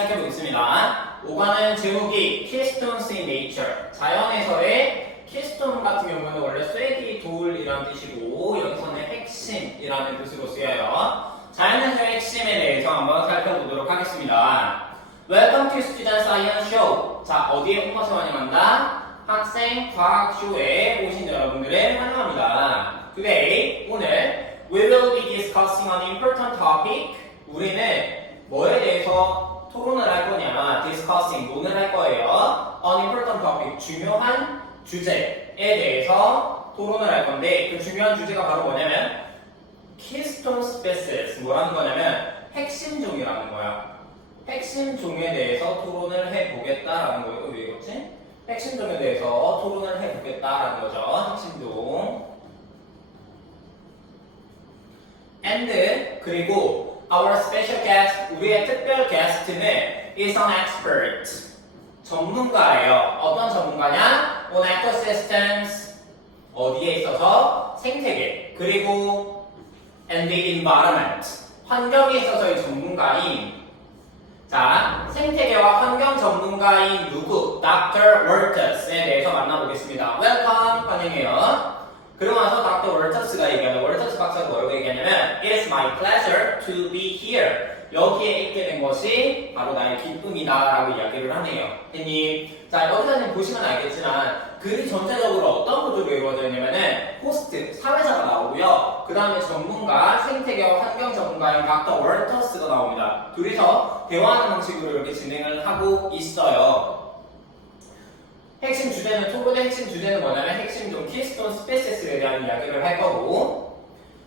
시작해보겠습니다. 5과는 제목이 Keystones in Nature, 자연에서의 키스톤 같은 경우는 원래 쐐기, 돌이라는 뜻이고 여기서는 핵심이라는 뜻으로 쓰여요. 자연에서의 핵심에 대해서 한번 살펴보도록 하겠습니다. Welcome to Student Science Show. 자, 어디에 온 것을 환영한다? 학생 과학쇼에 오신 여러분들을 환영합니다. Today, 오늘 we will be discussing an important topic. 우리는 뭐에 대해서 토론을 할 거냐, discussing, 논을 할 거예요. An important topic, 중요한 주제에 대해서 토론을 할 건데 그 중요한 주제가 바로 뭐냐면 Keystone Species, 뭐라는 거냐면 핵심 종이라는 거야. 핵심 종에 대해서 토론을 해보겠다라는 거예요. 왜 이거지? 핵심 종에 대해서 토론을 해보겠다라는 거죠. 핵심 종. And 그리고 our special guest, 우리의 특별 게스트는 is an expert, 전문가예요. 어떤 전문가냐? On ecosystems, 어디에 있어서? 생태계. 그리고 and the environment, 환경에 있어서의 전문가인. 자, 생태계와 환경 전문가인 누구? Dr. Wolters에 대해서 만나보겠습니다. Welcome, 환영해요. 그러고 나서 Dr. Wolters가 얘기하는, 월터스 박사가 뭐라고 얘기하냐면 It is my pleasure to be here. 여기에 있게 된 것이 바로 나의 기쁨이다 라고 이야기를 하네요. 자, 여기서는 보시면 알겠지만 글이 전체적으로 어떤 구조로 이루어져 있냐면은 호스트, 사회자가 나오고요. 그 다음에 전문가, 생태계와 환경 전문가인 닥터 월터스가 나옵니다. 둘이서 대화하는 방식으로 이렇게 진행을 하고 있어요. 핵심 주제는, 토론의 핵심 주제는 뭐냐면 핵심 종 Keystone Species에 대한 이야기를 할 거고,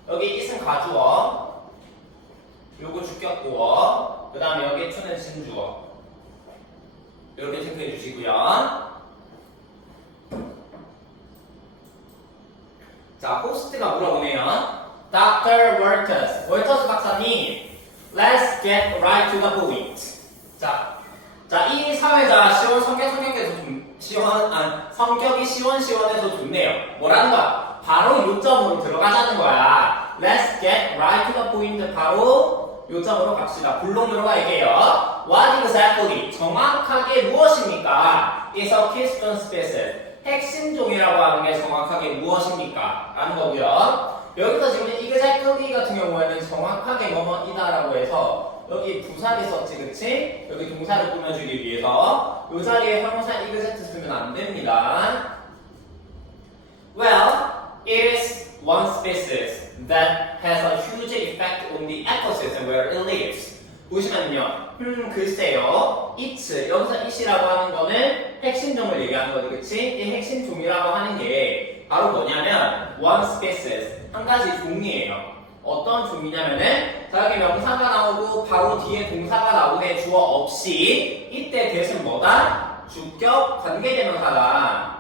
여기 it은 가주어, 요거 주격구어, 그 다음에 여기 to는 진주어, 이렇게 체크해 주시고요. 자, 호스트가 물어보네요. Dr. Wolters, 월터스 박사님, let's get right to the point. 자, 이 사회자 성격이 시원시원해서 좋네요. 뭐라는 거야? 바로 요점으로 들어가자는 거야. Let's get right to the point. 바로 요점으로 갑시다. 본론 들어가 얘기해요. What exactly? 정확하게 무엇입니까? is a Keystone Species. 핵심 종이라고 하는 게 정확하게 무엇입니까? 라는 거고요. 여기서 지금 exactly 같은 경우에는 정확하게 뭐뭐이다라고 해서 여기 부사를 썼지, 그치? 여기 동사를 꾸며주기 위해서 이 자리에 형용사 exact 쓰면 안 됩니다. Well, it is one species that has a huge effect on the ecosystem where it lives. 보시면요, 글쎄요, it's, 여기서 it이라고 하는 거는 핵심 종을 얘기하는 거지, 그치? 이 핵심 종이라고 하는 게 바로 뭐냐면 one species, 한 가지 종이에요. 어떤 종이냐면은 자, 여기 명사가 나오고 바로 뒤에 동사가 나오되 주어 없이 이때 대신 뭐다? 주격 관계대명사다.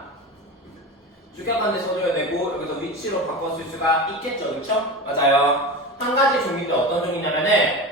주격 관계 써줘야 되고 여기서 위치로 바꿔줄 수가 있겠죠, 그렇죠? 맞아요. 한 가지 종인데 어떤 종이냐면은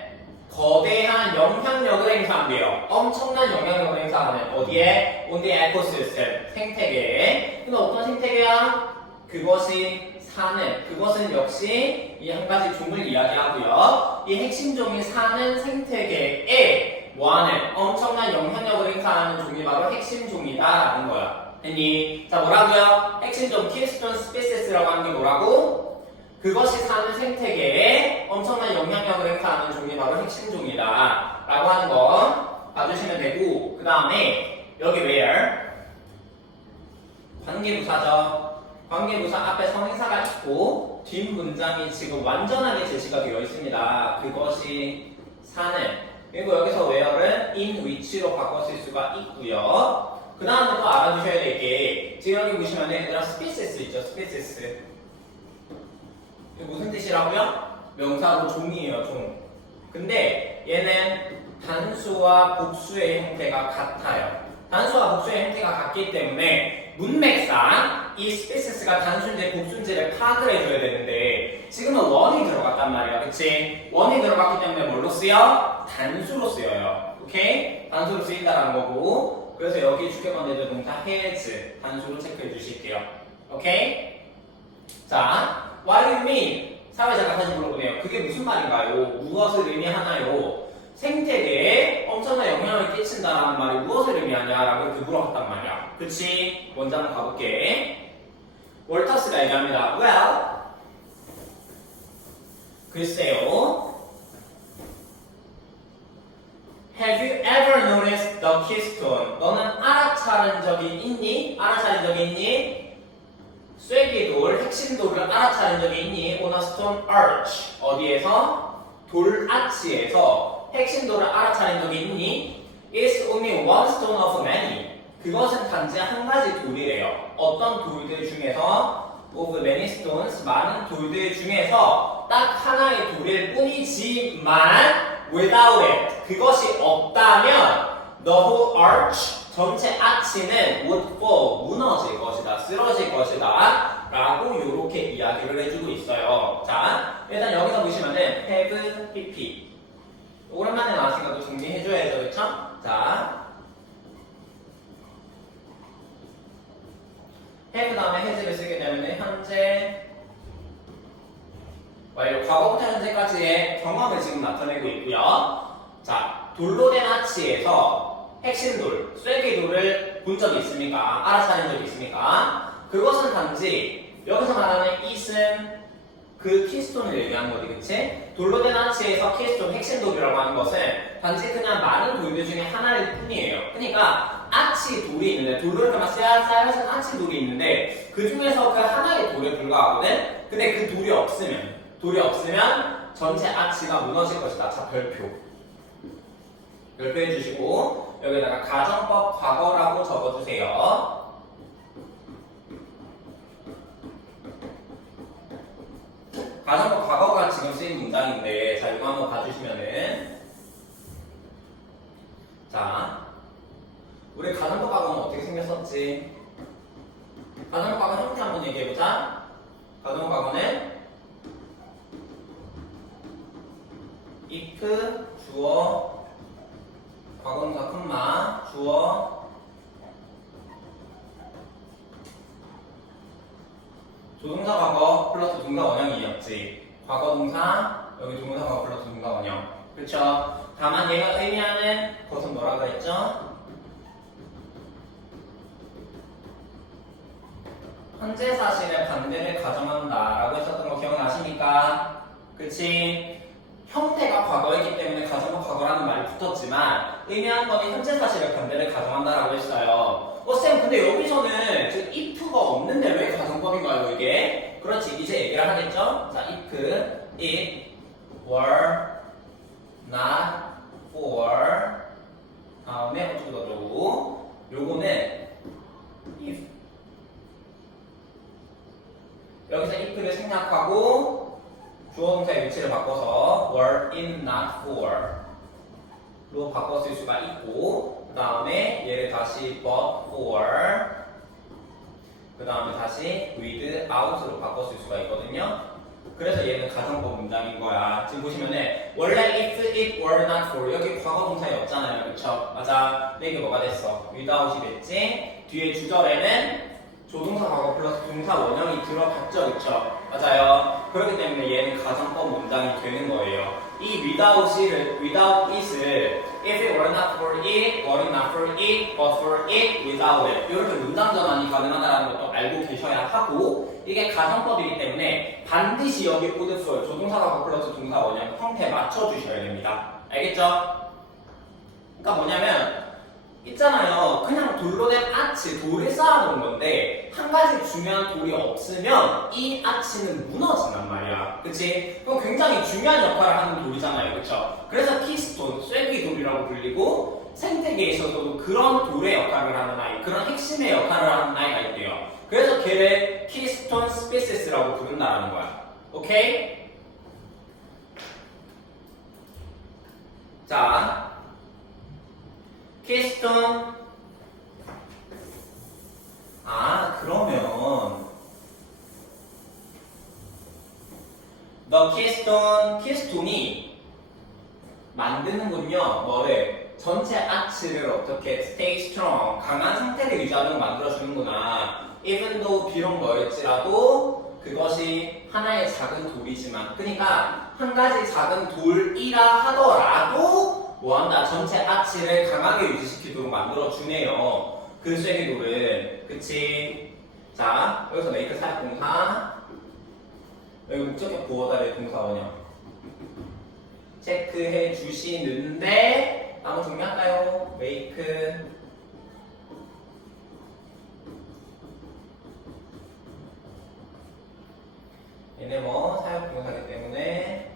거대한 영향력을 행사한대요. 엄청난 영향력을 행사하는 어디에? On the ecosystem, 생태계에. 근데 어떤 생태계야? 그것이 사는, 그것은 역시 이 한 가지 종을 이야기하고요. 이 핵심 종이 사는 생태계에 뭐하는 엄청난 영향력을 행사하는 종이 바로 핵심 종이다라는 거야. 됐니? 자, 뭐라고요? 핵심 종 Keystone Species라고 하는 게 뭐라고? 그것이 사는 생태계에 엄청난 영향력을 행사하는 종이 바로 핵심 종이다 라고 하는 거 봐주시면 되고, 그 다음에 여기 where 관계부사죠. 관계부사 앞에 성인사가 있고 뒷 문장이 지금 완전하게 제시가 되어 있습니다. 그것이 사는, 그리고 여기서 where는 in which로 바꿨을 수가 있고요. 그 다음에 또 알아두셔야 될 게 지금 여기 보시면 얘들아 species 있죠. species 이게 무슨 뜻이라고요? 명사로 종이에요. 종. 근데 얘는 단수와 복수의 형태가 같아요. 단수와 복수의 형태가 같기 때문에 문맥상 이 스피시스가 단수인지 복수인지를 파악을 해줘야 되는데 지금은 원이 들어갔단 말이야, 그치? 원이 들어갔기 때문에 뭘로 쓰여? 단수로 쓰여요. 오케이? 단수로 쓰인다라는 거고, 그래서 여기 주격관계대 동사 has 단수로 체크해 주실게요. 오케이? 자, what do you mean? 사회자가 다시 물어보네요. 그게 무슨 말인가요? 무엇을 의미하나요? 생태계에 엄청난 영향을 말이 무엇을 의미하냐 라고 이렇게 물어봤단 말이야. 그치? 먼저 한번 가볼게. 월터스가 얘기합니다. Well, 글쎄요. Have you ever noticed the keystone? 너는 알아차린 적이 있니? 알아차린 적이 있니? 쐐기돌, 핵심돌을 알아차린 적이 있니? On a stone arch. 어디에서? 돌 아치에서 핵심돌을 알아차린 적이 있니? It's only one stone of many. 그것은 단지 한 가지 돌이래요. 어떤 돌들 중에서 of many stones, 많은 돌들 중에서 딱 하나의 돌일 뿐이지만 without it, 그것이 없다면 the whole arch, 전체 아치는 would fall, 무너질 것이다, 쓰러질 것이다 라고 이렇게 이야기를 해주고 있어요. 자, 일단 여기서 보시면은 have, pp 오랜만에 나왔으니까 또 정리해줘야죠, 그쵸? 자, have 다음에 has를 쓰게 되면 현재 완료, 과거부터 현재까지의 경험을 지금 나타내고 있고요. 자, 돌로 된 아치에서 핵심돌, 쐐기돌을 본 적이 있습니까? 알아차린 적이 있습니까? 그것은 단지 여기서 말하는 it은 그 키스톤을 얘기하는 거지, 그치? 돌로 된 아치에서 키스톤, 핵심돌이라고 하는 것은 단지 그냥 많은 돌들 중에 하나일 뿐이에요. 그러니까 아치 돌이 있는데, 돌로 이렇게 막 쌓여진 아치 돌이 있는데 그 중에서 그 하나의 돌에 불과하거든? 근데 그 돌이 없으면 전체 아치가 무너질 것이다. 자, 별표 해주시고 여기다가 가정법 과거라고 적어주세요. 가정법 과거가 지금 쓰인 문장인데, 자, 이거 한번 봐주시면은, 자, 우리 가정법 과거는 어떻게 생겼었지? 가정법 과거 형태 한번 얘기해보자. 가정법 과거는 if 주어 과거동사 콤마 주어 조동사 과거 플러스 동사 원형이었지. 과거동사 여기 동사 과거 플러스 동사 원형. 그렇죠? 다만 얘가 의미하는 것은 뭐라고 했죠? 현재 사실의 반대를 가정한다 라고 했었던 거 기억나십니까? 그치? 형태가 과거이기 때문에 가정법 과거라는 말이 붙었지만 의미하는 거는 현재 사실의 반대를 가정한다라고 했어요. 쌤, 근데 여기서는 지금 if가 없는데 왜 가정법인가요, 이게? 그렇지, 이제 얘기를 하겠죠? 자, if it were not for 다음에 어쩌고저쩌고 요거는 if 여기서 if를 생략하고 주어 동사의 위치를 바꿔서 were in not for 로 바꿨을 수가 있고, 그 다음에 얘를 다시 but for, 그 다음에 다시 without로 바꿨을 수가 있거든요. 그래서 얘는 가정법 문장인 거야. 지금 보시면은 원래 if it were not for 여기 과거 동사에 없잖아요, 그쵸? 맞아. 근데 이게 뭐가 됐어? without이 됐지. 뒤에 주절에는 조동사 과거 플러스 동사 원형이 들어갔죠, 그쵸? 맞아요. 그렇기 때문에 얘는 가정법 문장이 되는 거예요. 이 without it을 if it were not for it, were it not for it, but for it, without it 이렇게 문장 전환이 가능하다는 것도 알고 계셔야 하고, 이게 가정법이기 때문에 반드시 여기 would for 조동사 과거 플러스 동사 원형 형태 맞춰주셔야 됩니다. 알겠죠? 그러니까 뭐냐면 있잖아요. 그냥 돌로 된 아치, 돌을 쌓아놓은 건데 한 가지 중요한 돌이 없으면 이 아치는 무너진단 말이야. 그치? 그럼 굉장히 중요한 역할을 하는 돌이잖아요. 그쵸? 그래서 키스톤, 쐐기돌이라고 불리고 생태계에 있어서도 그런 돌의 역할을 하는 아이, 그런 핵심의 역할을 하는 아이가 있대요. 그래서 걔를 키스톤 스피시스라고 부른다는 거야. 오케이? 자, 키스톤. 그러면 the 키스톤이 만드는군요. 뭐를? 전체 아치를 어떻게 stay strong, 강한 상태를 유지하도록 만들어주는구나. even though 비록 뭐였지라도 그것이 하나의 작은 돌이지만, 그러니까 한 가지 작은 돌이라 하더라도 뭐한다? 전체 아치를 강하게 유지시키도록 만들어주네요. 그 쐐기돌은. 그치? 자, 여기서 메이크 사역동사, 여기 목적격 보호달의 동사원형 체크해 주시는데 한번 정리할까요? 메이크 얘네 뭐 사역동사이기 때문에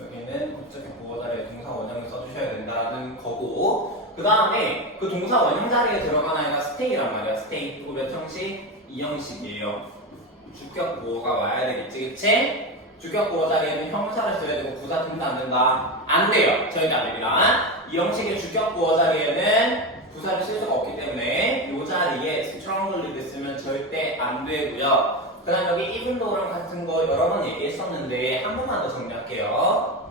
여기는 목적격 보호달의 동사 원형을 써주셔야 된다는 거고, 그 다음에 그 동사 원형 자리에 들어가는 아이가 스테이란 말이야. 스테이. 이거 몇 형식? 2형식이에요. 주격 보호가 와야 되겠지, 그치? 주격 보호 자리에는 형사를 써야 되고 부사 된다 안 된다? 안 돼요. 절대 안 됩니다. 2형식의 주격 보호 자리에는 부사를 쓸 수가 없기 때문에 이 자리에 strongly를 쓰면 절대 안 되고요. 그 다음 여기 even though랑 같은 거 여러 번 얘기했었는데 한 번만 더 정리할게요.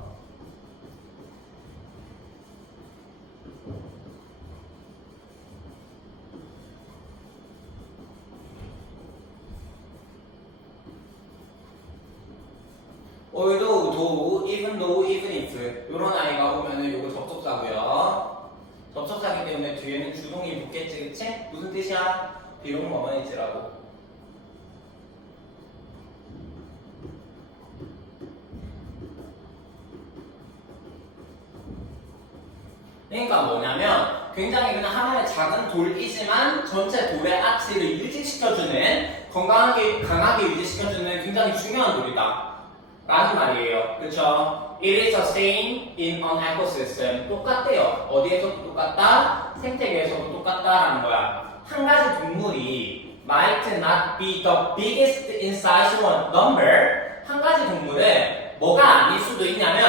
although, though, even though, even if 이런 아이가 오면은 요거 접속사고요. 접속사기 때문에 뒤에는 주동이 붙겠지, 그치? 무슨 뜻이야? 비록 뭐뭐했지라고. 그러니까 뭐냐면 굉장히 그냥 하나의 작은 돌이지만 전체 돌의 아치를 유지시켜주는, 건강하게 강하게 유지시켜주는 굉장히 중요한 돌이다 라는 말이에요. 그쵸? It is the same in an ecosystem. 똑같대요. 어디에서도 똑같다? 생태계에서도 똑같다라는 거야. 한 가지 동물이 might not be the biggest in size or number. 한 가지 동물은 뭐가 아닐 수도 있냐면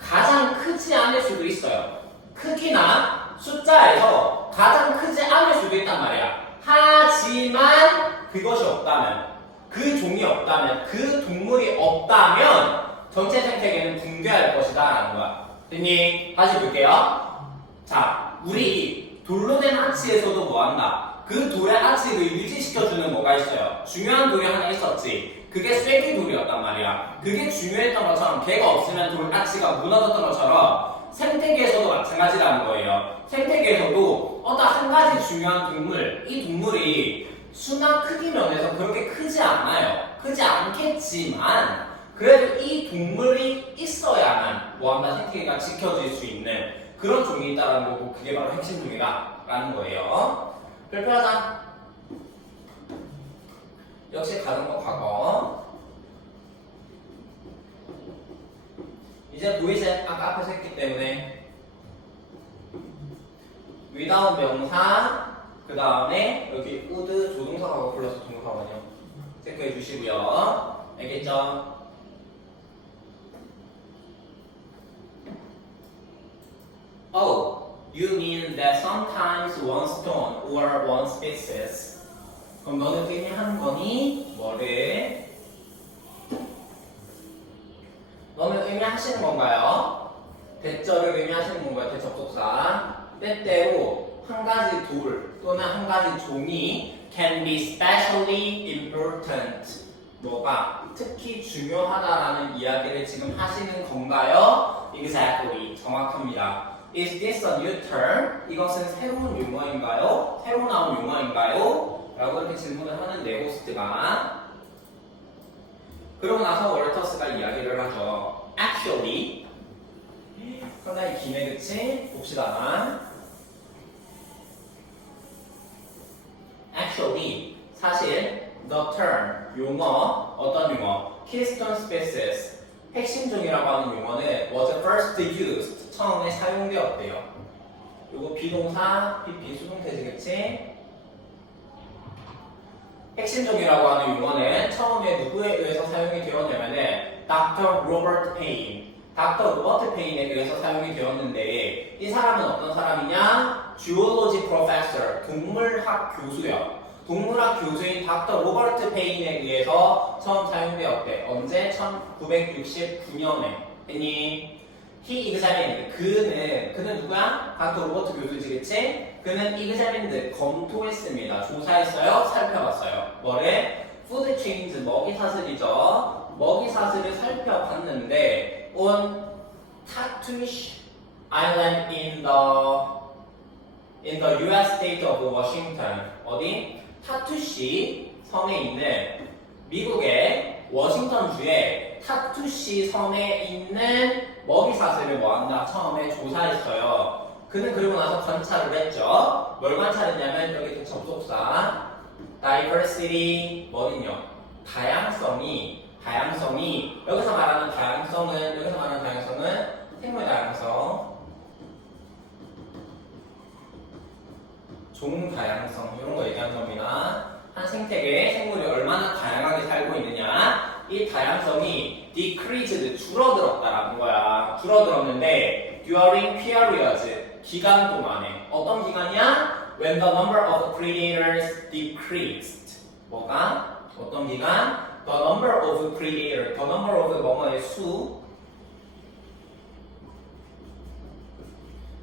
가장 크지 않을 수도 있어요. 크기나 숫자에서 가장 크지 않을 수도 있단 말이야. 하지만 그것이 없다면, 그 종이 없다면, 그 동물이 없다면 전체 생태계는 붕괴할 것이다 라는 거야. 됐니? 다시 볼게요. 자, 우리 돌로 된 아치에서도 뭐한다? 그 돌의 아치를 유지시켜주는 뭐가 있어요? 중요한 돌이 하나 있었지. 그게 쐐기돌이었단 말이야. 그게 중요했던 것처럼 걔가 없으면 돌 아치가 무너졌던 것처럼 생태계에서도 마찬가지라는 거예요. 생태계에서도 어떤 한 가지 중요한 동물, 이 동물이 수나 크기 면에서 그렇게 크지 않아요. 크지 않겠지만 그래도 이 동물이 있어야만 뭐한다? 생태계가 지켜질 수 있는 그런 종이 있다는 거고, 그게 바로 핵심 종이다 라는 거예요. 별표하자. 역시 가정법 과거. 이제 보이지? 아까 앞에서 했기 때문에 without 명사, 그 다음에 여기 would 조동사하고 플러스 동사원형 체크해 주시고요. 알겠죠? Oh, you mean that sometimes one stone or one species. 그럼 너는 의미하는 거니? 뭐를? 너는 의미하시는 건가요? 대절을 의미하시는 건가요? 대접속사. 때때로 한 가지 돌 또는 한 가지 종이 can be especially important. 뭐가 특히 중요하다라는 이야기를 지금 하시는 건가요? Exactly. 정확합니다. Is this a new term? 이것은 새로운 용어인가요? 새로 나온 용어인가요? 라고 이렇게 질문을 하는데 호스트가, 그러고 나서 월터스가 이야기를 하죠. Actually, 상당히 기네, 그치? 봅시다. Actually, 사실 the term, 용어, 어떤 용어? Keystone species, 핵심종이라고 하는 용어는 was first used, 처음에 사용되었대요. 요거 비동사, PP 수동태지겠지? 핵심종이라고 하는 용어는 처음에 누구에 의해서 사용이 되었냐면은 Dr. Robert Payne, Dr. Robert Payne에 의해서 사용이 되었는데, 이 사람은 어떤 사람이냐? Zoology Professor, 동물학 교수요. 동물학 교수인 Dr. Robert Payne에 의해서 처음 사용되었대. 언제? 1969년에. 했니? He examined, 그는 누구야? Dr. 로버트 교수지겠지? 그는 examined, 검토했습니다. 조사했어요? 살펴봤어요. 뭐를? Food chains, 먹이 사슬이죠. 먹이 사슬을 살펴봤는데 on tattooish island in the U.S. state of Washington. 어디? 타투시 섬에 있는 미국의 워싱턴주의 타투시 섬에 있는 먹이사슬을 뭐한다? 처음에 조사했어요. 그는 그리고 나서 관찰을 했죠. 뭘 관찰했냐면 여기 그 접속사 diversity 뭐는요? 다양성이 여기서 말하는 다양성은 생물 다양성, 종 다양성 이런 거 얘기하는 겁니다. 한 생태계에 생물이 얼마나 다양하게 살고 있느냐, 이 다양성이 decreased 줄어들었다라는 거야. 줄어들었는데 during periods 기간 동안에 어떤 기간이야? When the number of predators decreased. 뭐가? 어떤 기간? The number of predators. The number of 뭐뭐의 수.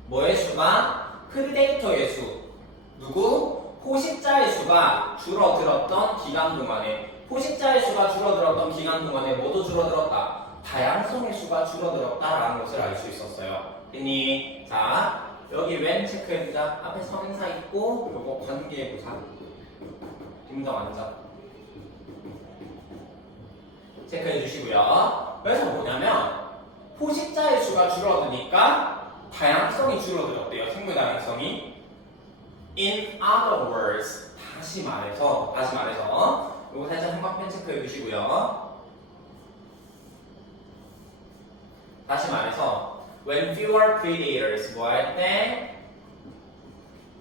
뭐의 수가? 프리데이터의 수. 누구? 포식자의 수가 줄어들었던 기간 동안에. 포식자의 수가 줄어들었던 기간 동안에 뭐도 줄어들었다? 다양성의 수가 줄어들었다라는 것을 알 수 있었어요. 됐니? 자, 여기 웬 체크해주자. 앞에 선행사 있고 요거 관계부사. 김정 앉아. 체크해 주시고요. 그래서 뭐냐면 포식자의 수가 줄어드니까 다양성이 줄어들었대요. 생물 다양성이. In other words, 다시 말해서 요거 살짝 한번펜 체크해 주시고요. 다시 말해서 when fewer predators 뭐 할 때?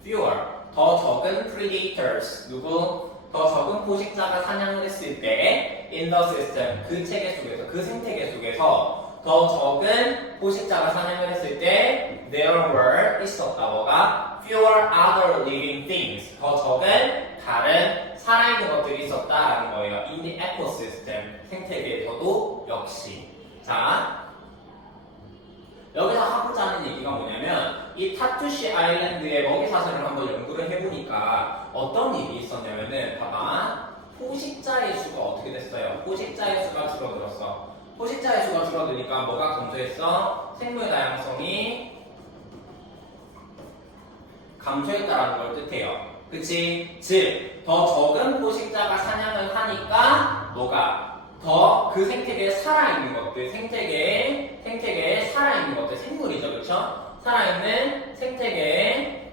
fewer 더 적은 predators 누구? 더 적은 포식자가 사냥을 했을 때 in the system 그 체계 속에서 그 생태계 속에서 더 적은 포식자가 사냥을 했을 때 there were 있었다 뭐가? fewer other living things 더 적은 다른 살아있는 것들이 있었다라는 거예요. in the ecosystem 생태계에서도 역시. 자, 여기서 하고자 하는 얘기가 뭐냐면 이 타투시 아일랜드의 먹이사슬을 한번 연구를 해보니까 어떤 일이 있었냐면은 봐봐. 포식자의 수가 어떻게 됐어요? 포식자의 수가 줄어들었어. 포식자의 수가 줄어드니까 뭐가 감소했어? 생물 다양성이 감소했다라는 걸 뜻해요. 그치? 즉, 더 적은 포식자가 사냥을 하니까 뭐가? 더 그 생태계에 살아있는 것들, 생태계에 살아있는 것들, 생물이죠, 그쵸? 살아있는 생태계에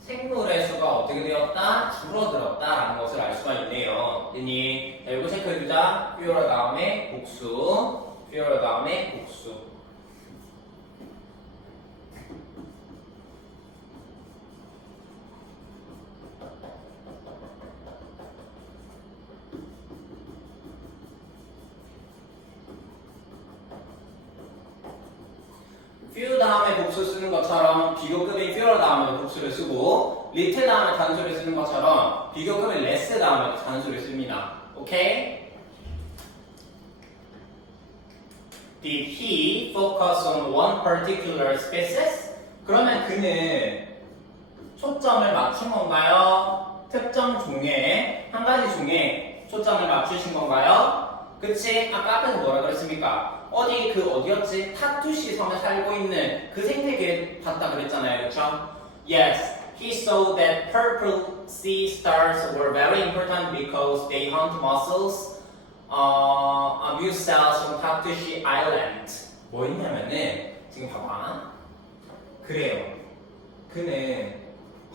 생물의 수가 어떻게 되었다? 줄어들었다라는 것을 알 수가 있네요. 됐니? 자, 이거 체크해주자. fewer 다음에 복수, fewer 다음에 복수. few 다음에 복수 쓰는 것처럼 비교급인 fewer 다음에 복수를 쓰고 little 다음에 단수를 쓰는 것처럼 비교급인 less 다음에 단수를 씁니다. 오케이? Did he focus on one particular species? 그러면 그는 초점을 맞춘 건가요? 특정 종에, 한 가지 종에 초점을 맞추신 건가요? 그치? 아까 앞에서 뭐라 그랬습니까? 어디였지? 타투시 섬에 살고 있는 그 생태계 봤다 그랬잖아요. 그쵸? Yes, he saw that purple sea stars were very important because they hunt mussels, mussels on Takushi Island. 뭐 있냐면은 지금 봐봐. 그래요. 그는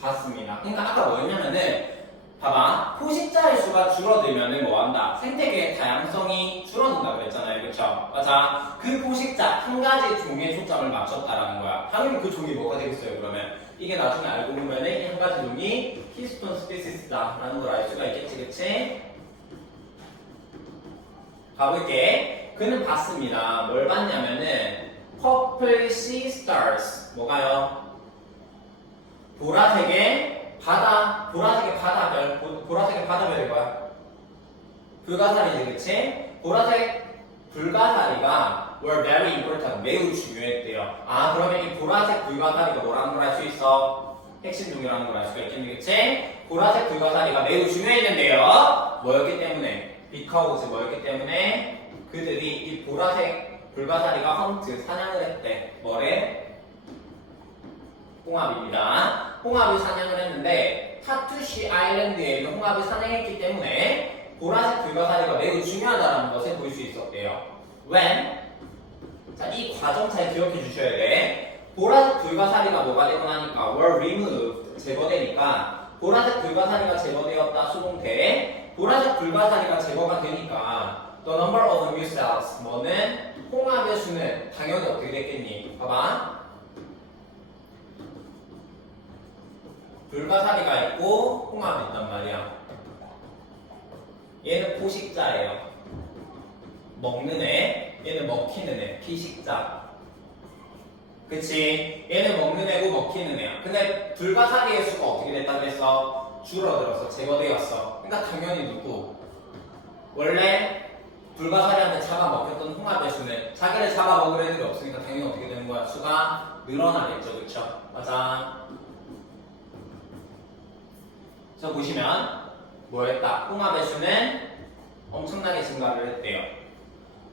봤습니다. 그러니까 아까 뭐였냐면은 봐봐. 포식자의 수가 줄어들면은 뭐한다? 생태계의 다양성이 줄어든다 그랬잖아요. 그쵸? 자, 그 포식자 한 가지 종에 초점을 맞췄다라는 거야. 당연히 그 종이 뭐가 되겠어요, 그러면? 이게 나중에 알고 보면은 이 한 가지 종이 히스톤 스피시스다 라는 걸 알 수가 있겠지, 그치? 가볼게. 그는 봤습니다. 뭘 봤냐면은 Purple Sea Stars. 뭐가요? 보라색의 보라색의 바다별이 뭐야? 불가사리지, 그치? 보라색 불가사리가 were very important, 매우 중요했대요. 아, 그러면 이 보라색 불가사리가 뭐라는 걸 알 수 있어? 핵심 종류라는 걸 알 수가 있겠니, 그치? 보라색 불가사리가 매우 중요했는데요. 뭐였기 때문에? because 뭐였기 때문에 그들이 이 보라색 불가사리가 헌트 사냥을 했대. 뭐래? 홍합입니다. 홍합이 사냥을 했는데 타투시 아일랜드에 있는 홍합이 사냥했기 때문에 보라색 불가사리가 매우 중요하다는 것을 볼 수 있었대요. When? 자, 이 과정 잘 기억해 주셔야 돼. 보라색 불가사리가 뭐가 되고 나니까 were removed, 제거되니까 보라색 불가사리가 제거되었다 수동태. 보라색 불가사리가 제거가 되니까 the number of new cells, 뭐는 홍합의 수는 당연히 어떻게 됐겠니? 봐봐. 불가사리가 있고 홍합이 있단 말이야. 얘는 포식자예요. 먹는 애, 얘는 먹히는 애, 피식자. 그치? 얘는 먹는 애고 먹히는 애야. 근데 불가사리의 수가 어떻게 됐다고 했어? 줄어들었어, 제거되었어. 그러니까 당연히 누구? 원래 불가사리한테 잡아먹혔던 홍합의 수는 자기를 잡아먹을 애들이 없으니까 당연히 어떻게 되는 거야? 수가 늘어나겠죠, 그쵸? 맞아. 그래서 보시면 뭐였다? 홍합의 수는 엄청나게 증가를 했대요.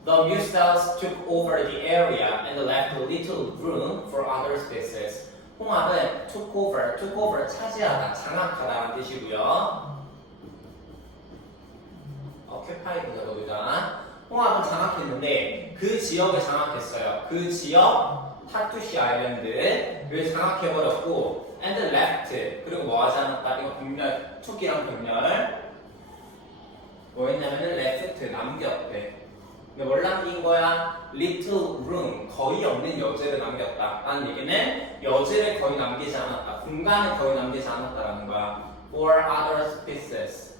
The new cells took over the area and left little room for other species. 홍합은 took over 차지하다, 장악하다라는 뜻이고요. occupied가 보자. 홍합은 장악했는데 그 지역을 장악했어요. 그 지역 타투시 아일랜드를 장악해버렸고 and left, 그리고 뭐 하지 않았다? 이거 병렬, took이랑 병렬 뭐 했냐면은 left, 남겼대. 근데 뭘 남긴 거야? little room, 거의 없는 여지를 남겼다 라는 얘기는 여지를 거의 남기지 않았다, 공간을 거의 남기지 않았다라는 거야. for other species,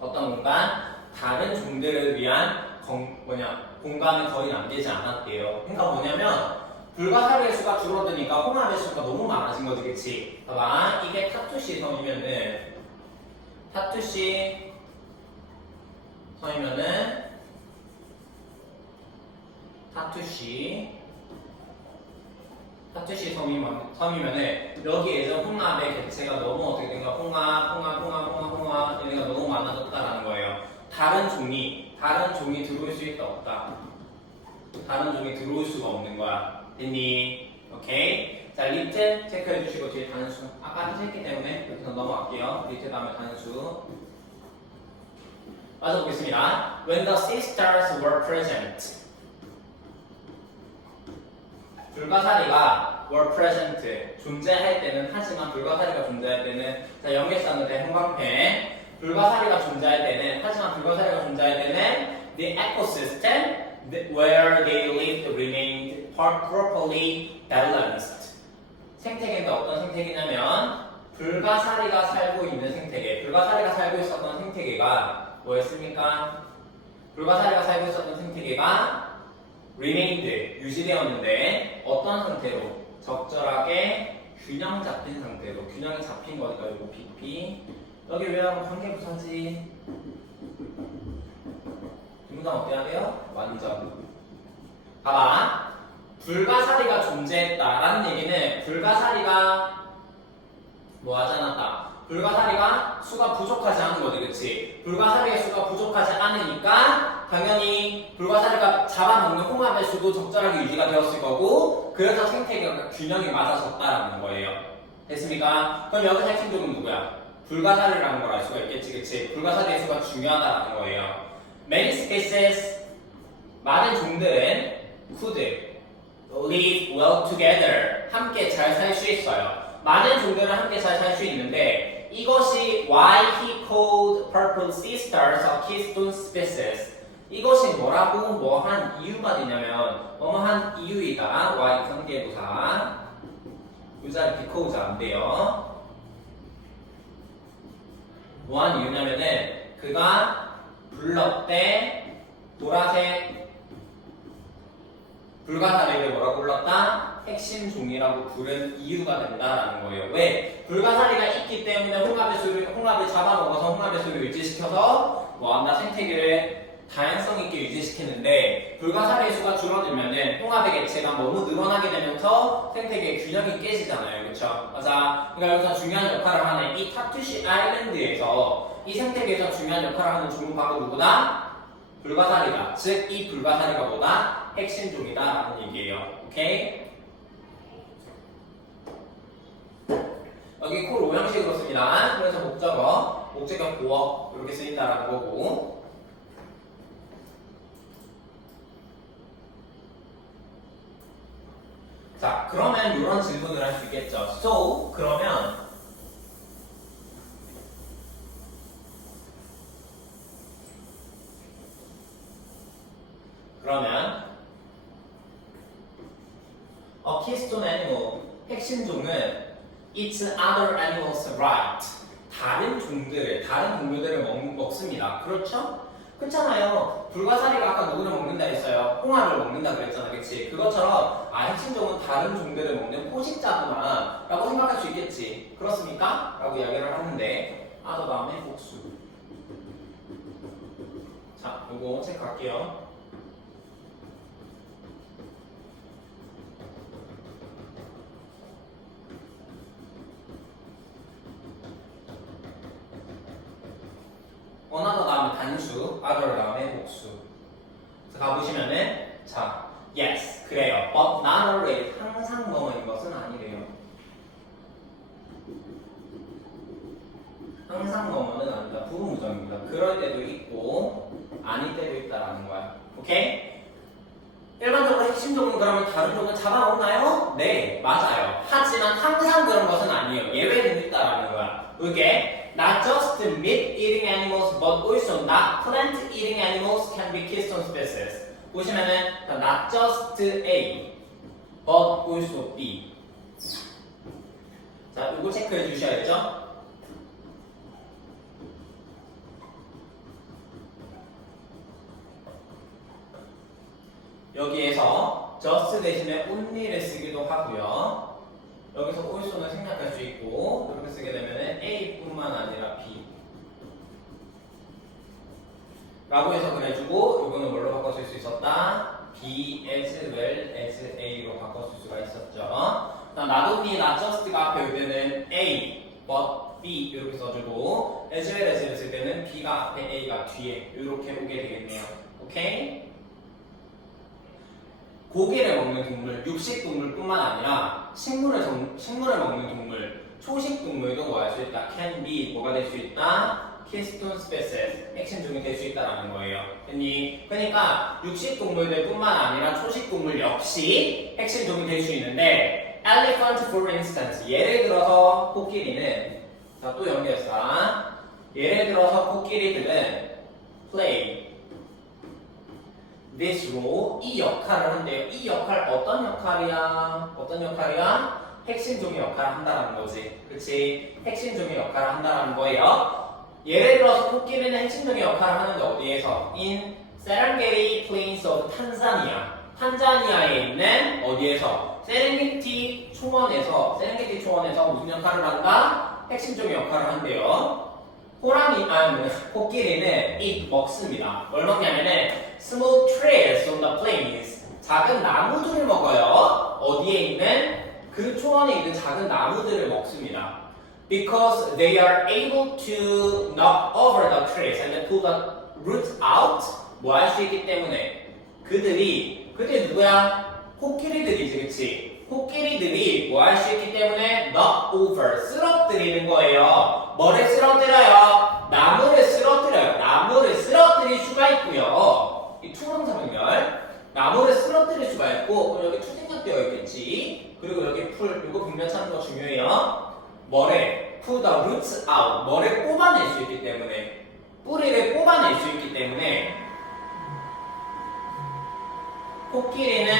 어떤 공간? 다른 종들을 위한 공간을 거의 남기지 않았대요. 그러니까 뭐냐면 불가사리의 수가 줄어드니까 홍합의 수가 너무 많아진 거지, 그치? 봐봐, 이게 타투시 섬이면은 타투시 섬이면은 여기에서 홍합의 개체가 너무 어떻게 된가? 홍합 얘네가 너무 많아졌다라는 거예요. 다른 종이 들어올 수 있다 없다? 다른 종이 들어올 수가 없는 거야. 됐니? 오케이. 자, 리트 체크해 주시고 뒤에 단수. 아까 하셨기 때문에 여기서 넘어갈게요. 리트 다음에 단수. 맞아 보겠습니다. When the sisters were present. 불가사리가 were present, 존재할 때는, 하지만 불가사리가 존재할 때는, 자, 연계사는데 형광펜. 불가사리가 존재할 때는, 하지만 불가사리가 존재할 때는 the ecosystem where they lived remained properly balanced. 생태계가 어떤 생태계냐면 불가사리가 살고 있는 생태계. 불가사리가 살고 있었던 생태계가 뭐였습니까? 불가사리가 살고 있었던 생태계가 remained, 유지되었는데 어떤 상태로? 적절하게 균형 잡힌 상태로. 균형이 잡힌 거니까 이거 BP. 여기 왜 하면 관계부사지? 분당 어떻게 하게요? 완전. 봐봐. 불가사리가 존재했다라는 얘기는 불가사리가 뭐 하지 않았다. 불가사리가 수가 부족하지 않은 거지, 그치? 불가사리의 수가 부족하지 않으니까 당연히 불가사리가 잡아먹는 홍합의 수도 적절하게 유지가 되었을 거고, 그래서 생태계가 균형이 맞아졌다라는 거예요. 됐습니까? 그럼 여기서 핵심적은 누구야? 불가사리라는 걸 알 수가 있겠지, 그치? 불가사리의 수가 중요하다라는 거예요. Many species, 많은 종들은 could live well together, 함께 잘 살 수 있어요. 많은 종들은 함께 잘 살 수 있는데 이것이 why he called purple sea stars a keystone species. 이것이 뭐라고 뭐한 이유가 되냐면 뭐뭐한 이유이다. why 관계부사. 유자를 because 안 돼요. 뭐한 이유냐면은 그가 불렀대 보라색 불가사리를 뭐라고 불렀다? 핵심 종이라고 부른 이유가 된다라는 거예요. 왜? 불가사리가 있기 때문에 홍합을 잡아먹어서 홍합의 수를 유지시켜서 뭐한다? 생태계를 다양성 있게 유지시키는데 불가사리의 수가 줄어들면은 홍합의 개체가 너무 늘어나게 되면서 생태계의 균형이 깨지잖아요. 그쵸? 맞아. 그러니까 여기서 중요한 역할을 하는 이 타투시 아일랜드에서 이 생태계에서 중요한 역할을 하는 종은 바로 누구다? 불가사리다. 즉, 이 불가사리가 뭐다? 핵심종이다라는 얘기예요. 오케이? 여기 콜 5형식으로 씁니다. 그래서 목적어, 목적격 보어 이렇게 쓰인다라는 거고. 자, 그러면 이런 질문을 할 수 있겠죠. So, 그러면 keystone animal, 핵심종은 eats other animals right. 다른 동물들을 먹습니다. 그렇죠? 그렇잖아요. 불가사리가 아까 누구를 먹는다 했어요? 홍합을 먹는다 그랬잖아, 그치? 그것처럼 핵심종은 다른 종들을 먹는 포식자구나 라고 생각할 수 있겠지. 그렇습니까? 라고 이야기를 하는데 그 다음에 복수. 자, 이거 체크할게요. another 다음에 단수, other 다음에 복수. 그래서 가보시면은 자, yes, 그래요. But not always, 항상 뭐뭐인 것은 아니래요. 항상 뭐뭐는 아니다. 부분부정입니다. 그럴 때도 있고 아닐 때도 있다라는 거야. 오케이? 일반적으로 핵심종은 그러면 다른 종은 잡아오나요? 네, 맞아요. 하지만 항상 그런 것은 아니에요. 예외는 있다라는 거야. 이게 not just meat-eating animals, but also not plant-eating animals can be keystone species. 보시면은 not just A, but also B. 자, 이거 체크해 주셔야죠. 여기에서 just 대신에 only를 쓰기도 하고요. 여기서 also는 생략할 수 있고 이렇게 쓰게 되면 A뿐만 아니라 B 라고 해서 그래주고 이거는 뭘로 바꿔줄 수 있었다? B as well as A로 바꿔줄 수가 있었죠. not only, not just가 앞에 올 때는 A, but B 이렇게 써주고 as well as를 쓸 때는 B가 앞에 A가 뒤에 이렇게 오게 되겠네요. 오케이? 고기를 먹는 동물, 육식 동물뿐만 아니라 식물을 먹는 동물, 초식 동물도 뭐 할 수 있다? can be 뭐가 될 수 있다? keystone species, 핵심종이 될 수 있다라는 거예요. 그러니까 육식 동물들뿐만 아니라 초식 동물 역시 핵심종이 될 수 있는데 elephant for instance, 예를 들어서 코끼리는 자, 또 연결사 예를 들어서 코끼리들은 play this role, 이 역할을 한대요. 이 역할 어떤 역할이야? 핵심종의 역할을 한다는 거지. 그치? 핵심종의 역할을 한다는 거예요. 예를 들어서 코끼리는 핵심종의 역할을 하는데 어디에서? In Serengeti Plains of Tanzania. 탄자니아에 있는 어디에서? 세렝게티 초원에서 무슨 역할을 한다? 핵심종의 역할을 한대요. 코끼리는 먹습니다. 뭘 먹냐면은 small trees on the plains, 작은 나무들을 먹어요. 어디에 있는? 그 초원에 있는 작은 나무들을 먹습니다. Because they are able to knock over the trees and pull the roots out. 뭐 할 수 있기 때문에 그들이 누구야? 코끼리들이지, 그치? 코끼리들이 뭐 할 수 있기 때문에 knock over, 쓰러뜨리는 거예요. 뭐를 쓰러뜨려요? 나무를 쓰러뜨려요. 나무를 쓰러뜨릴 수가 있고요. 이 투동사 병렬 나무를 쓰러뜨릴 수가 있고 여기 투생략 되어 있겠지. 그리고 여기 풀 이거 분명 찾는 거 중요해요. 뭐를 pull the roots out, 뭐를 뽑아낼 수 있기 때문에 뿌리를 뽑아낼 수 있기 때문에 코끼리는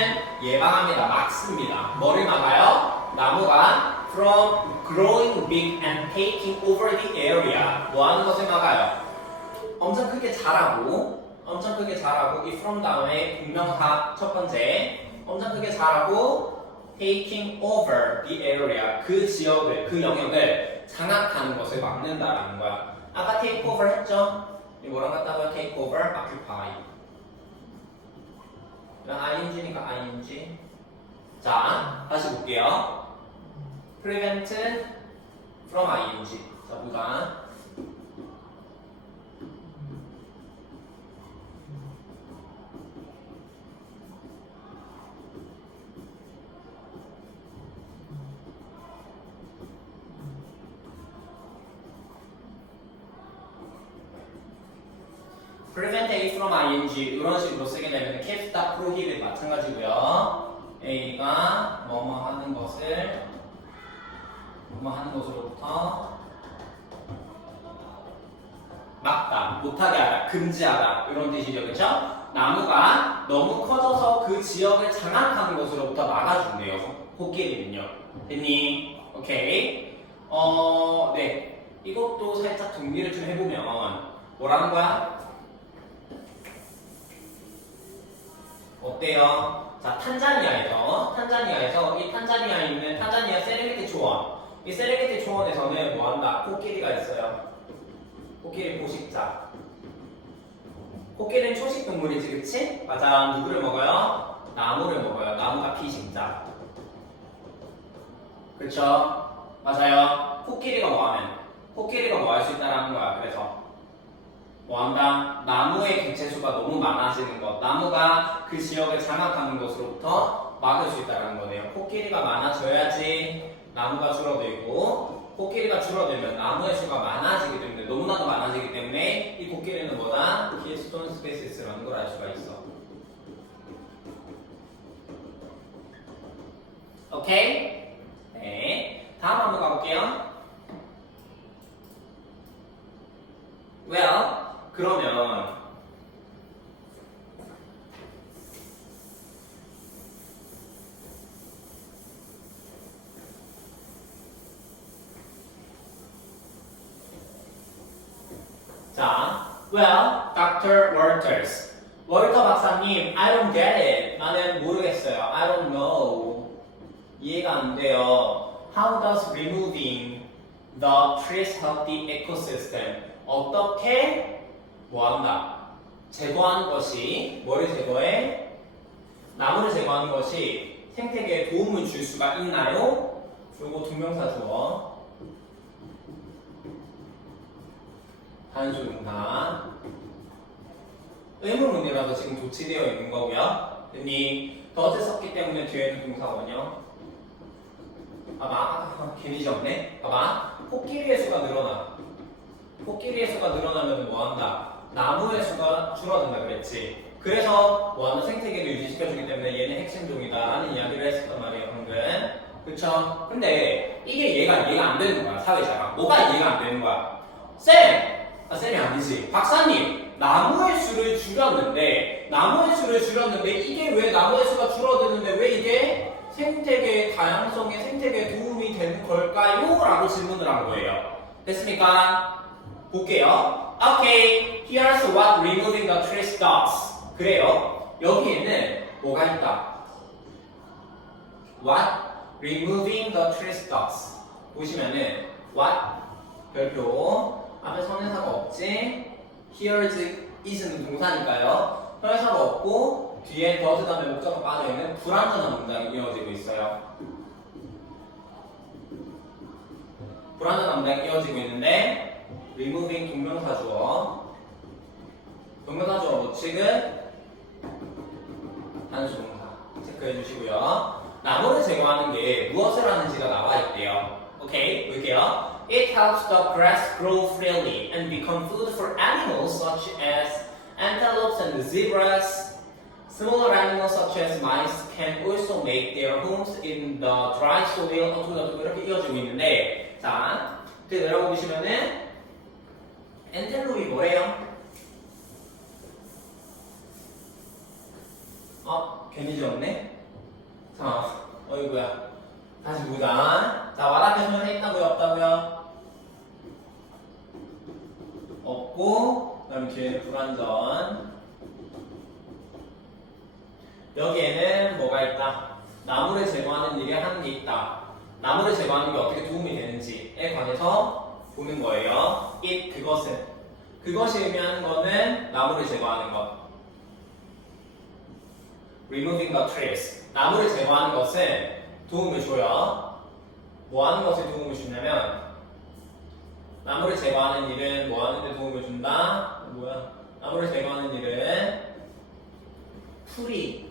예방합니다. 막습니다. 뭐를 막아요? 나무가 from growing big and taking over the area. 뭐 하는 것을 막아요? 엄청 크게 자라고 이 from 다음에 분명사 첫 번째 엄청 크게 자라고 taking over the area. 그 지역을, 그 영역을 장악하는 것을 막는다라는 거야. 아까 take over 했죠? 이 뭐랑 같다고요? take over, occupy. ing니까 ing. 자, 다시 볼게요. prevent from ing. 자, 보자. from ing 이런 식으로 쓰게 되면 can't stop prohibit 마찬가지고요. A가 뭐뭐 하는 것으로부터 막다, 못하게 하다, 금지하다 이런 뜻이죠, 그렇죠? 나무가 너무 커져서 그 지역을 장악하는 것으로부터 막아준대요. 코끼리는요. 됐니? 오케이. 네. 이것도 살짝 정리를 좀 해보면 뭐라는 거야? 어때요? 자, 탄자니아에서 이 탄자니아에 있는 탄자니아 세렝게티 초원. 이 세렝게티 초원에서는 뭐 한다? 코끼리가 있어요. 코끼리 포식자. 코끼리는 초식 동물이지, 그치? 맞아. 누구를 먹어요? 나무를 먹어요. 나무가 피식자. 그쵸? 맞아요. 코끼리가 뭐 할 수 있다라는 거야. 그래서 뭐 한다? 나무의 개체수가 너무 많아지는 것. 나무가 그 지역을 장악하는 것으로부터 막을 수 있다는 거네요. 코끼리가 많아져야지 나무가 줄어들고, 코끼리가 줄어들면 나무의 수가 많아지기 때문에, 너무나도 많아지기 때문에 이 코끼리는 뭐다? 키스톤 스페시스라는 걸 알 수가 있어. 오케이? 네. 다음 한번 가볼게요. Well, 그러면 자, well, Dr. Walters. 월터 박사님, I don't get it. 나는 모르겠어요. I don't know. 이해가 안 돼요. How does removing the trees help the ecosystem? 어떻게 뭐 한다? 제거하는 것이, 뭐를 제거해? 나무를 제거하는 것이 생태계에 도움을 줄 수가 있나요? 요거 동명사 주어. 단수동사. 의문문이라서 지금 조치되어 있는 거고요. 됐니? does 썼기 때문에 뒤에는 동사원이요. 봐봐. 괜히 적네. 봐봐. 코끼리의 수가 늘어나. 코끼리의 수가 늘어나면 뭐 한다? 나무의 수가 줄어든다 그랬지. 그래서 뭐 하나 생태계를 유지시켜주기 때문에 얘는 핵심종이다 라는 이야기를 했었단 말이에요, 방금. 그쵸? 근데 이게 이해가 안 되는 거야, 사회자가. 뭐가 이해가 안 되는 거야? 쌤이 아니지. 박사님, 나무의 수를 줄였는데 이게 왜 나무의 수가 줄어드는데 왜 이게 생태계의 다양성에, 생태계에 도움이 되는 걸까요? 라고 질문을 한 거예요. 됐습니까? 볼게요. Okay, here's what removing the trees does. 그래요. 여기에는 뭐가 있다? What removing the trees does. 보시면은 what 별표 앞에 선행사가 없지. Here's is는 동사니까요. 선행사가 없고 뒤에 does 다음에 목적어 빠져있는 불완전한 문장이 이어지고 있어요. 불완전한 문장이 이어지고 있는데 removing 동명사 주어. 동명사 주어 모칙은 단수 동사 체크해 주시고요. 나무를 제거하는 게 무엇을 하는지가 나와 있대요. 오케이, 볼게요. It helps the grass grow freely and become food for animals such as antelopes and zebras. Smaller animals such as mice can also make their homes in the dry soil. 어쩌고 이렇게 이어지고 있는데, 자, 뒤에 내려가 보시면은 엔텔롭이 뭐래요? 괜히 지웠네? 자, 어이구야. 다시 보자. 자, 와답에 손에 있다고요? 없다고요? 없고, 그 다음에 뒤에는 불완전. 여기에는 뭐가 있다? 나무를 제거하는 일에 하는 게 있다. 나무를 제거하는 게 어떻게 도움이 되는지에 관해서 보는 거예요. 그것이 의미하는 거는 나무를 제거하는 것. Removing the trees. 나무를 제거하는 것은 도움을 줘요. 뭐 하는 것에 도움을 주냐면, 나무를 제거하는 일은 뭐 하는데 도움을 준다? 나무를 제거하는 일은 풀이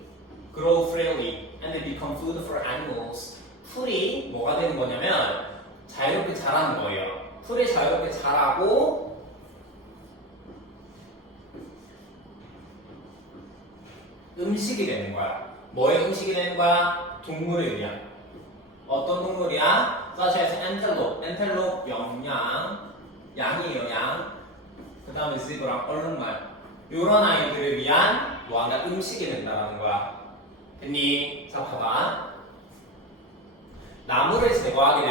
grow freely and become food for animals. 풀이 뭐가 되는 거냐면 자유롭게 자라는 거예요. 풀이 자유롭게 자라고 음식이 되는 거야. 뭐의 음식이 되는 거야? 동물에 의한. 어떤 동물이야? such as antelope. antelope 영양. 양이에요, 양. 그 다음에 zebra, 얼룩말. 요런 아이들을 위한 뭐한다? 음식이 된다는 거야. 됐니? 자, 봐봐. 나무를 제거하게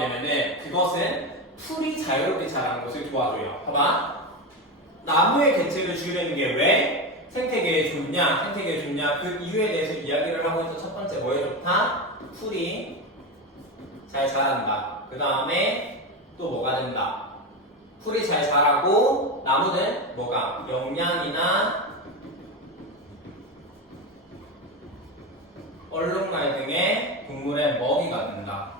되면은 그것은 풀이 자유롭게 자라는 것을 도와줘요. 봐봐. 나무의 개체를 줄이는 게 왜 생태계에 좋냐? 그 이유에 대해서 이야기를 하고 있어. 첫 번째 뭐에 좋다? 풀이 잘 자란다. 그 다음에 또 뭐가 된다? 풀이 잘 자라고 나무는 뭐가? 영양이나 얼룩말 등의 동물의 먹이가 된다.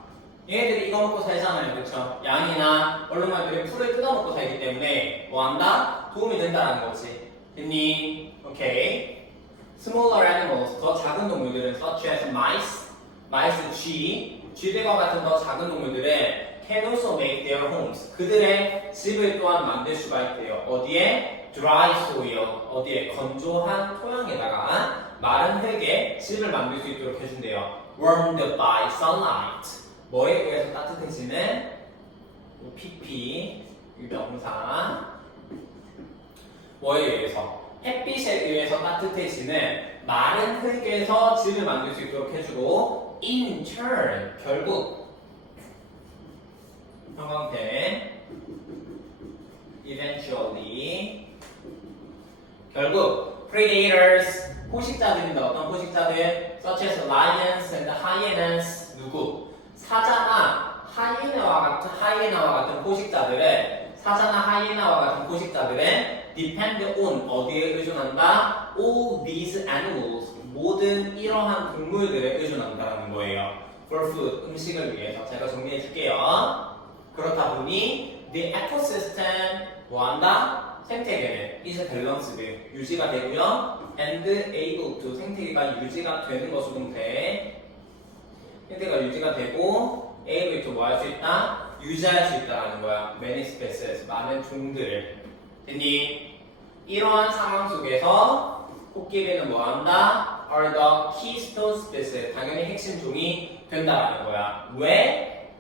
얘네들이 이거 먹고 살잖아요, 그렇죠? 양이나 얼룩말들이 풀을 뜯어먹고 살기 때문에 뭐한다? 도움이 된다는 거지. 됐니? 오케이. Smaller animals, 더 작은 동물들은 such as mice, 쥐들과 같은 더 작은 동물들은 can also make their homes. 그들의 집을 또한 만들 수가 있대요. 어디에? Dry soil. 어디에? 건조한 토양에다가 마른 흙에 집을 만들 수 있도록 해준대요. Warmed by sunlight. 뭐에 의해서 따뜻해지는? PP, 명사. 뭐에 의해서? 햇빛에 의해서 따뜻해지는 마른 흙에서 집을 만들 수 있도록 해주고 in turn, 결국 형광펜 eventually 결국 predators 포식자들인데 어떤 포식자들? such as lions and hyenas 누구? 사자나 하이에나와 같은 포식자들은 depend on 어디에 의존한다? all these animals 모든 이러한 동물들에 의존한다는 거예요. for food 음식을 위해서 제가 정리해 줄게요. 그렇다 보니 the ecosystem 뭐한다? 생태계는 is balanced 유지가 되고요. and able to 생태계가 유지가 되는 것으로 돼. 생태계가 유지가 되고 able to 뭐 할 수 있다? 유지할 수 있다는 거야. many species 많은 종들을. 됐니? 이러한 상황 속에서 코끼리는 뭐 한다? are the keystone species 당연히 핵심 종이 된다는 거야. 왜?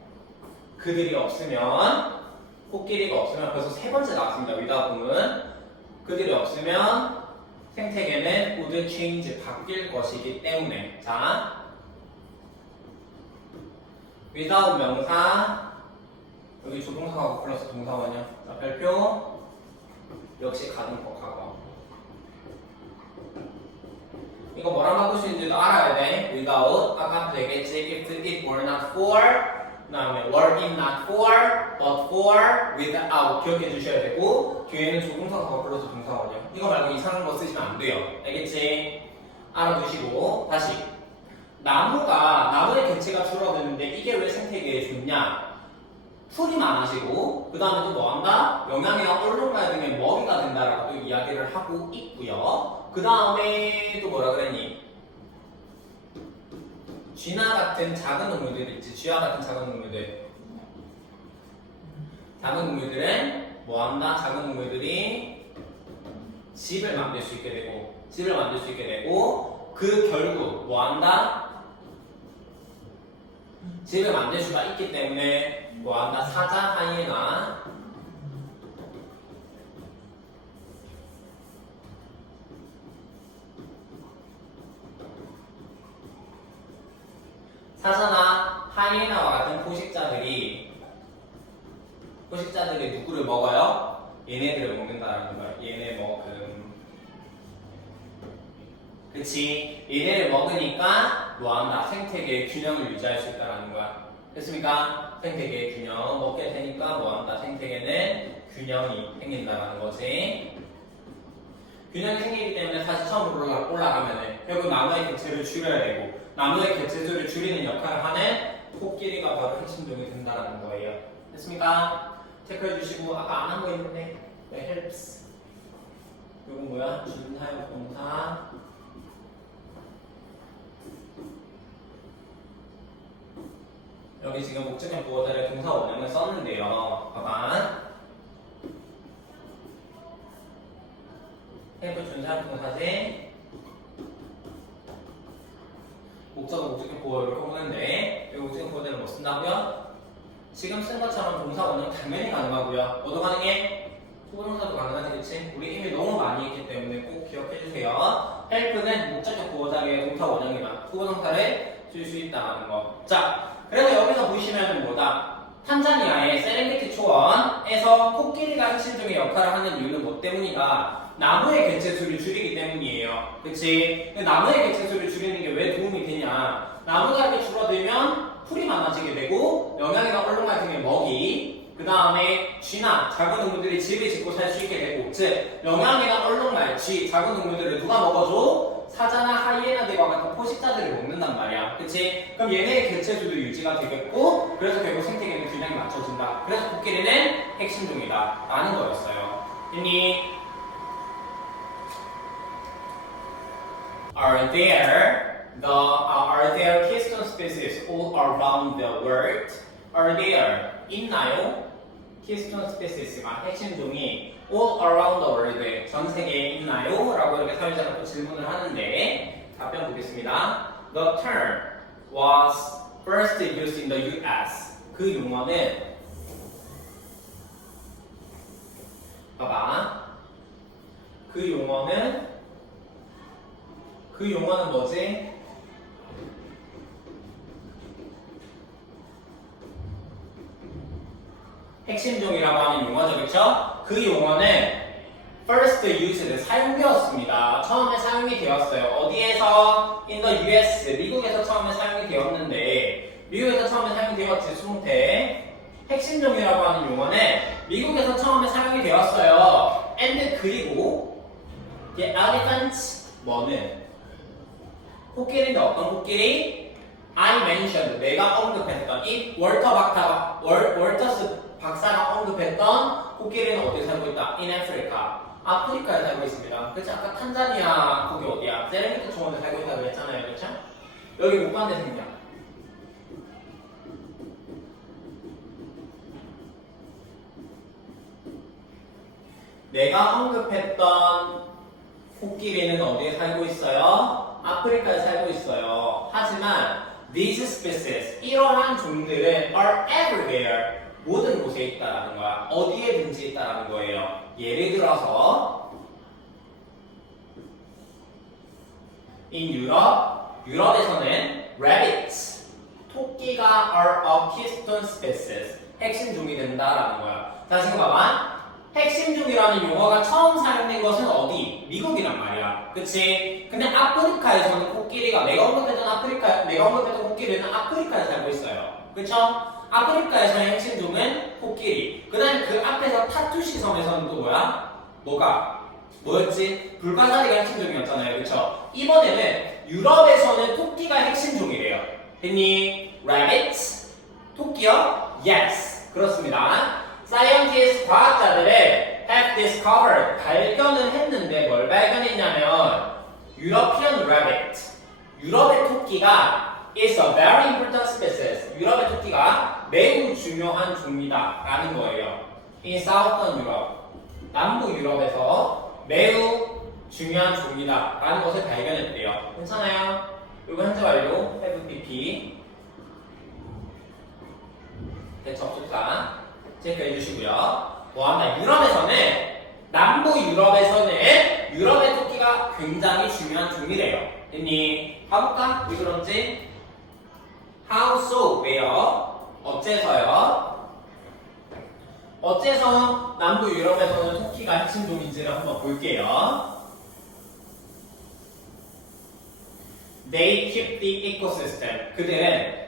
그들이 없으면 코끼리가 없으면 벌써 세 번째 나왔습니다. without은 그들이 없으면 생태계는 would change 바뀔 것이기 때문에 자 without 명사 여기 조동사하고 플러스 동사원이요. 자 별표 역시 가등법 과거 이거 뭐랑 바꿀 수 있는지도 알아야 돼. without 아까도 얘기했지 if it were not for 그 다음에 were it not for but for without 기억해 주셔야 되고 뒤에는 조동사하고 플러스 동사원이요. 이거 말고 이상한 거 쓰시면 안 돼요. 알겠지? 알아두시고 다시 나무의 개체가 줄어드는데 이게 왜 생태계에 좋냐? 풀이 많아지고 그 다음에 또 뭐한다? 영양이나 얼룩말 등의 먹이가 된다라고 또 이야기를 하고 있고요. 그 다음에 또 뭐라 그랬니? 쥐나 같은 작은 동물들 있지. 쥐와 같은 작은 동물들. 작은 동물들은 뭐한다? 작은 동물들이 집을 만들 수 있게 되고 그 결국 뭐한다? 집을 만들 수가 있기 때문에 뭐한다? 사자, 하이에나 사자나 하이에나와 같은 포식자들이 누구를 먹어요? 얘네들을 먹는다라는 거야. 얘네 그치? 얘네를 먹으니까 뭐한다? 생태계의 균형을 유지할 수 있다는 거야. 됐습니까? 생태계의 균형 먹게 되니까 뭐한다? 생태계는 균형이 생긴다는 거지. 균형이 생기기 때문에 다시 처음으로 올라가면은 결국 나무의 개체를 줄여야 되고 나무의 개체수를 줄이는 역할을 하는 코끼리가 바로 핵심종이 된다는 거예요. 됐습니까? 체크해 주시고 아까 안 한 거 있는데 helps 요거 뭐야? 준사역 동사 여기 지금 목적형 보호자를 동사 원형을 썼는데요. 봐봐. help 준사 사용동사제 목적어 목적격 보호 이렇게 보는데 여기 목적격 보호대는 뭐 쓴다고요? 지금 쓴 것처럼 동사 원형 당연히 가능하고요. 뭐도 가능해? 투부정사도 가능하지, 그치? 우리 이미 너무 많이 했기 때문에 꼭 기억해주세요. help는 목적격 보호 자리에 동사 원형이나 투부정사를 쓸 수 있다는 거. 자, 그래서 여기서 보시면 뭐다? 탄자니아의 세렝게티 초원에서 코끼리가 핵심적인 역할을 하는 이유는 뭐 때문이다? 나무의 개체수를 줄이기 때문이에요. 그치? 나무의 개체수를 줄이는 게 왜 도움이 되냐? 나무가 이렇게 줄어들면 풀이 많아지게 되고 영양이나 얼룩말 등의 먹이, 그 다음에 쥐나 작은 동물들이 집을 짓고 살 수 있게 되고, 즉 영양이나 얼룩말, 쥐, 작은 동물들을 누가 먹어줘? 사자나 하이에나들과 같은 포식자들을 먹는단 말이야. 그치? 그럼 얘네의 개체수도 유지가 되겠고, 그래서 결국 생태계는 균형이 맞춰진다. 그래서 코끼리는 핵심종이다 라는 거였어요. 있니? Are there keystone species all around the world? Are there 있나요? keystone species가 핵심종이 all around the world에 전 세계에 있나요? 라고 이렇게 사회자가 또 질문을 하는데 답변 보겠습니다. The term was first used in the US. 그 용어는 봐봐. 그 용어는 뭐지? 핵심종이라고 하는 용어죠, 그쵸? 그 용어는 first used, 사용되었습니다. 처음에 사용이 되었어요. 어디에서? in the US, 미국에서 처음에 사용이 되었는데, 미국에서 처음에 사용이 되었지, 수동태. 핵심종이라고 하는 용어는 미국에서 처음에 사용이 되었어요. and 그리고 the elephant, 뭐는? 코끼리인데 어떤 코끼리? I mentioned, 내가 언급했던 이 월터스 박사가 언급했던 코끼리는 어디에 살고 있다? In Africa. 아프리카에 살고 있습니다. 그치? 아까 탄자니아 거기 어디야? 세렝게티 초원에 살고 있다고 했잖아요. 그쵸? 여기 못 가는 데 생겨. 내가 언급했던 코끼리는 어디에 살고 있어요? 아프리카에 살고 있어요. 하지만 these species, 이러한 종들은 are everywhere, 모든 곳에 있다라는 거야. 어디에든지 있다라는 거예요. 예를 들어서 in 유럽에서는 rabbits, 토끼가 are a keystone species, 핵심종이 된다라는 거야. 자, 지금 봐봐. 핵심종이라는 용어가 처음 사용된 것은 어디? 미국이란 말이야. 그치? 근데 아프리카에서는 코끼리가, 내가 언급했던 코끼리는 아프리카에 살고 있어요. 그쵸? 아프리카에서의 핵심종은 코끼리. 그 다음에 그 앞에서 타투시 섬에서는 또 뭐였지? 불가사리가 핵심종이었잖아요. 그쵸? 이번에는 유럽에서는 토끼가 핵심종이래요. 됐니? Rabbits? 토끼요? Yes. 그렇습니다. Scientists, 과학자들은 have discovered, 발견을 했는데 뭘 발견했냐면 European rabbit, 유럽의 토끼가 is a very important species, 유럽의 토끼가 매우 중요한 종이다 라는 거예요. In Southern Europe, 남부 유럽에서 매우 중요한 종이다 라는 것을 발견했대요. 괜찮아요? 이거 현재 완료, have pp 대접속사 체크해 주시고요. 뭐한다? 남부 유럽에서는 유럽의 토끼가 굉장히 중요한 종이래요. 됐니? 가볼까? 왜 그런지? How so? 왜요? 어째서요? 어째서 남부 유럽에서는 토끼가 핵심종인지를 한번 볼게요. They keep the ecosystem. 토끼는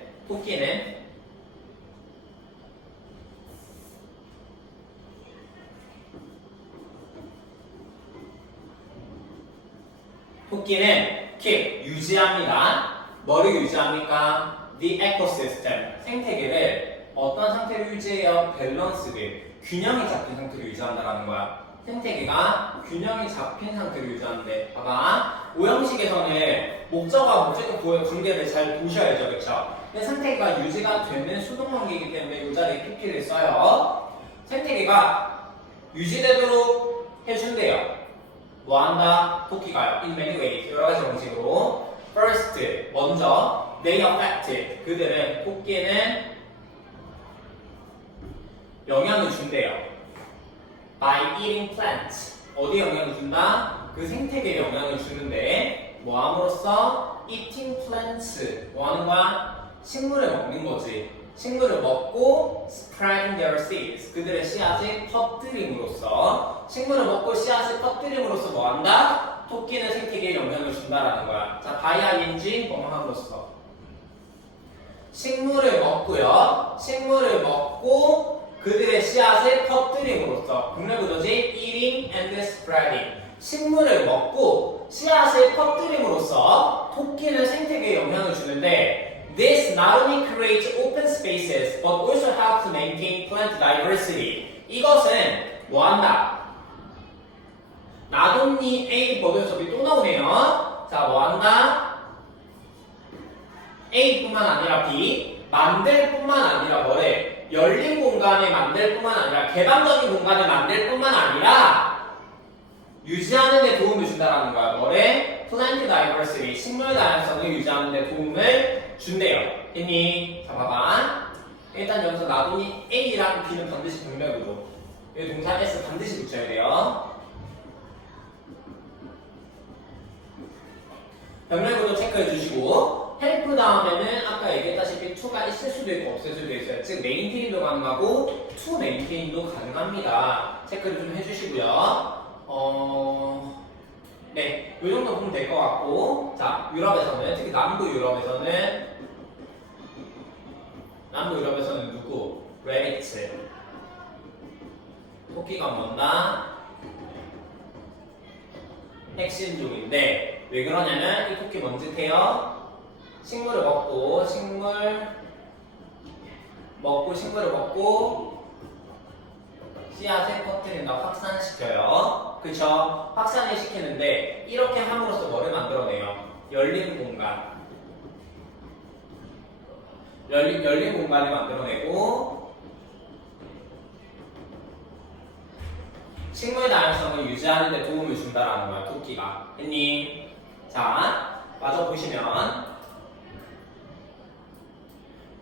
keep, 유지합니다. 뭐를 유지합니까? The ecosystem, 생태계를 어떤 상태로 유지해요? 밸런스를, 균형이 잡힌 상태로 유지한다는 거야. 생태계가 균형이 잡힌 상태로 유지하는데, 봐봐. 오형식에서는 목적과 목적격 보호의 관계를 잘 보셔야죠, 그쵸? 근데 생태계가 유지가 되는 수동관계이기 때문에 이 자리에 PP를 써요. 생태계가 유지되도록 해준대요. 뭐한다? 토끼가요. In many ways. 여러 가지 방식으로. First, 먼저 they affect. 그들은 토끼는 영향을 준대요. By eating plants. 어디에 영향을 준다? 그 생태계에 영향을 주는데 뭐 함으로써? Eating plants. 뭐 하는 거야? 식물을 먹는 거지. 식물을 먹고 spreading their seeds. 그들의 씨앗을 퍼뜨림으로써 식물을 먹고 씨앗을 퍼뜨림으로써 뭐 한다? 토끼는 생태계에 영향을 준다라는 거야. 자, by ing 뭐 함으로써? 식물을 먹고요. 식물을 먹고 그들의 씨앗을 퍼뜨림으로써 국내구조지 eating and spreading. 식물을 먹고 씨앗을 퍼뜨림으로써 토끼는 생태계에 영향을 주는데 this not only creates open spaces but also helps to maintain plant diversity. 이것은 뭐한다? not only A 버전석이 또 나오네요. 자, 뭐한다? A뿐만 아니라 B 만들 뿐만 아니라 뭐래? 열린 공간을 만들 뿐만 아니라 개방적인 공간을 만들 뿐만 아니라 유지하는 데 도움을 준다라는 거야. 뭐래? Plant diversity, 식물 다양성을 유지하는 데 도움을 준대요. 했니? 자, 봐봐. 일단 여기서 나돈이 A랑 B는 반드시 병렬구조. 여기 동사 S 반드시 붙여야 돼요. 병렬구조 체크해 주시고 헬프 다음에는 아까 얘기했다시피 to가 있을 수도 있고 없을 수도 있어요. 즉 메인테인도 가능하고 to 메인테인도 가능합니다. 체크를 좀 해주시고요. 네, 이 정도 보면 될 것 같고, 자, 유럽에서는 특히 남부 유럽에서는 누구? 레비츠. 토끼가 뭔다? 핵심종인데 왜 그러냐면 이 토끼 뭔 짓해요? 식물을 먹고 식물을 먹고 씨앗을 퍼뜨린다, 확산시켜요. 그쵸? 확산을 시키는데 이렇게 함으로써 뭐를 만들어내요? 열린 공간. 열린 공간을 만들어내고 식물 다양성을 유지하는 데 도움을 준다라는 거야, 토끼가. 했니? 자, 마저 보시면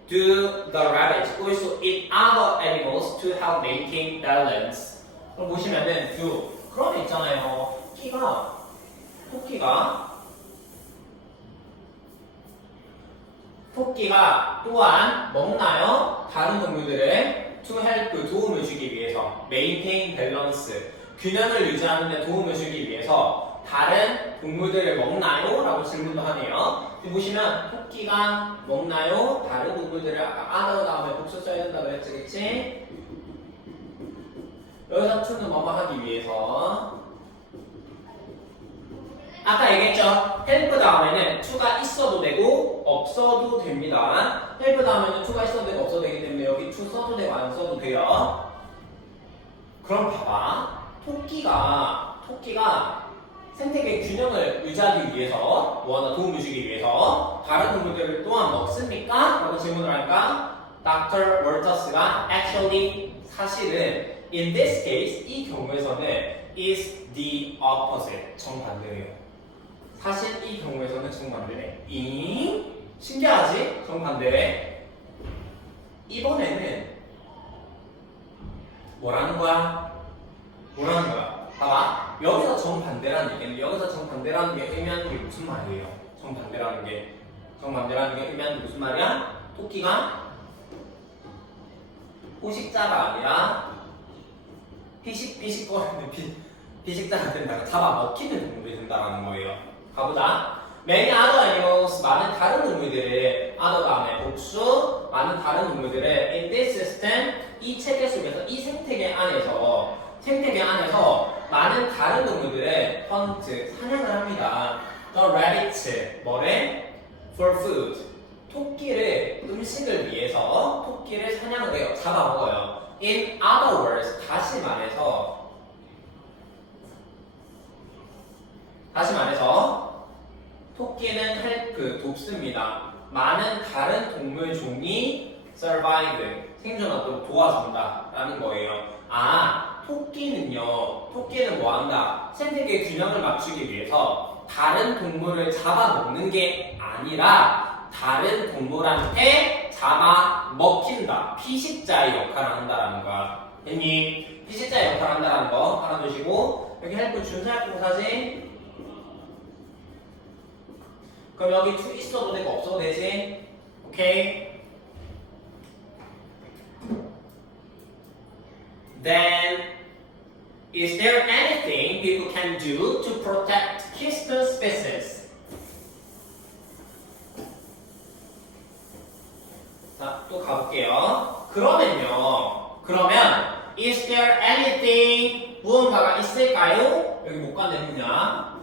Do the rabbits also eat other animals to help maintain balance? 그럼 보시면은 do 그런 있잖아요. 토끼가 또한 먹나요? 다른 동물들을 to help 도움을 주기 위해서 maintain balance 균형을 유지하는 데 도움을 주기 위해서 다른 동물들을 먹나요? 라고 질문도 하네요. 보시면 토끼가 먹나요? 다른 동물들을 아까 other 다음에 복수 써야 된다고 했지, 그치? 여기서 to는 뭐뭐 하기 위해서 아까 얘기했죠? help 다음에는 to가 있어도 되고 없어도 됩니다. help 다음에는 to가 있어도 되고 없어도 되기 때문에 여기 to 써도 되고 안 써도 돼요. 그럼 봐봐. 토끼가 생태계 균형을 유지하기 위해서 뭐하나 도움을 주기 위해서 다른 동물들을 또한 먹습니까? 라고 질문을 할까? Dr. Walters가 actually 사실은 in this case 이 경우에서는 is the opposite 정반대예요. 사실 이 경우에서는 정반대네. 신기하지? 정반대래. 이번에는 뭐라는 거야? 봐봐. 여기서 정반대라는 게 의미하는 게 무슨 말이에요? 정반대라는 게 의미하는 게 무슨 말이야? 토끼가 포식자가 아니라 피식자가 된다고 잡아먹히는 동물이 된다는 거예요. 가보자. Many other animals, 많은 다른 동물들을 other 다음에 복수, 많은 다른 동물들을 in this system, 이 체계 속에서 이 생태계 안에서 많은 다른 동물들을 hunt, 사냥을 합니다. The rabbits, 뭐래? For food, 토끼를 음식을 위해서 토끼를 사냥을 해요. 잡아먹어요. In other words, 다시 말해서 토끼는 help, 돕습니다. 많은 다른 동물 종이 survive, 생존하도록 도와준다 라는 거예요. 토끼는 뭐한다? 생태계 균형을 맞추기 위해서 다른 동물을 잡아먹는 게 아니라 다른 동물한테 잡아먹힌다. 피식자의 역할을 한다라는 거야. 됐니? 피식자의 역할을 한다라는 거 하나 두시고, 여기 할 거 준수할 동사지? 그럼 여기 to 있어도 되고 없어도 되지? 오케이? Then, is there anything people can do to protect keystone species? 자, 또 가볼게요. 그러면 is there anything 무언가가 있을까요? 여기 못 가내느냐?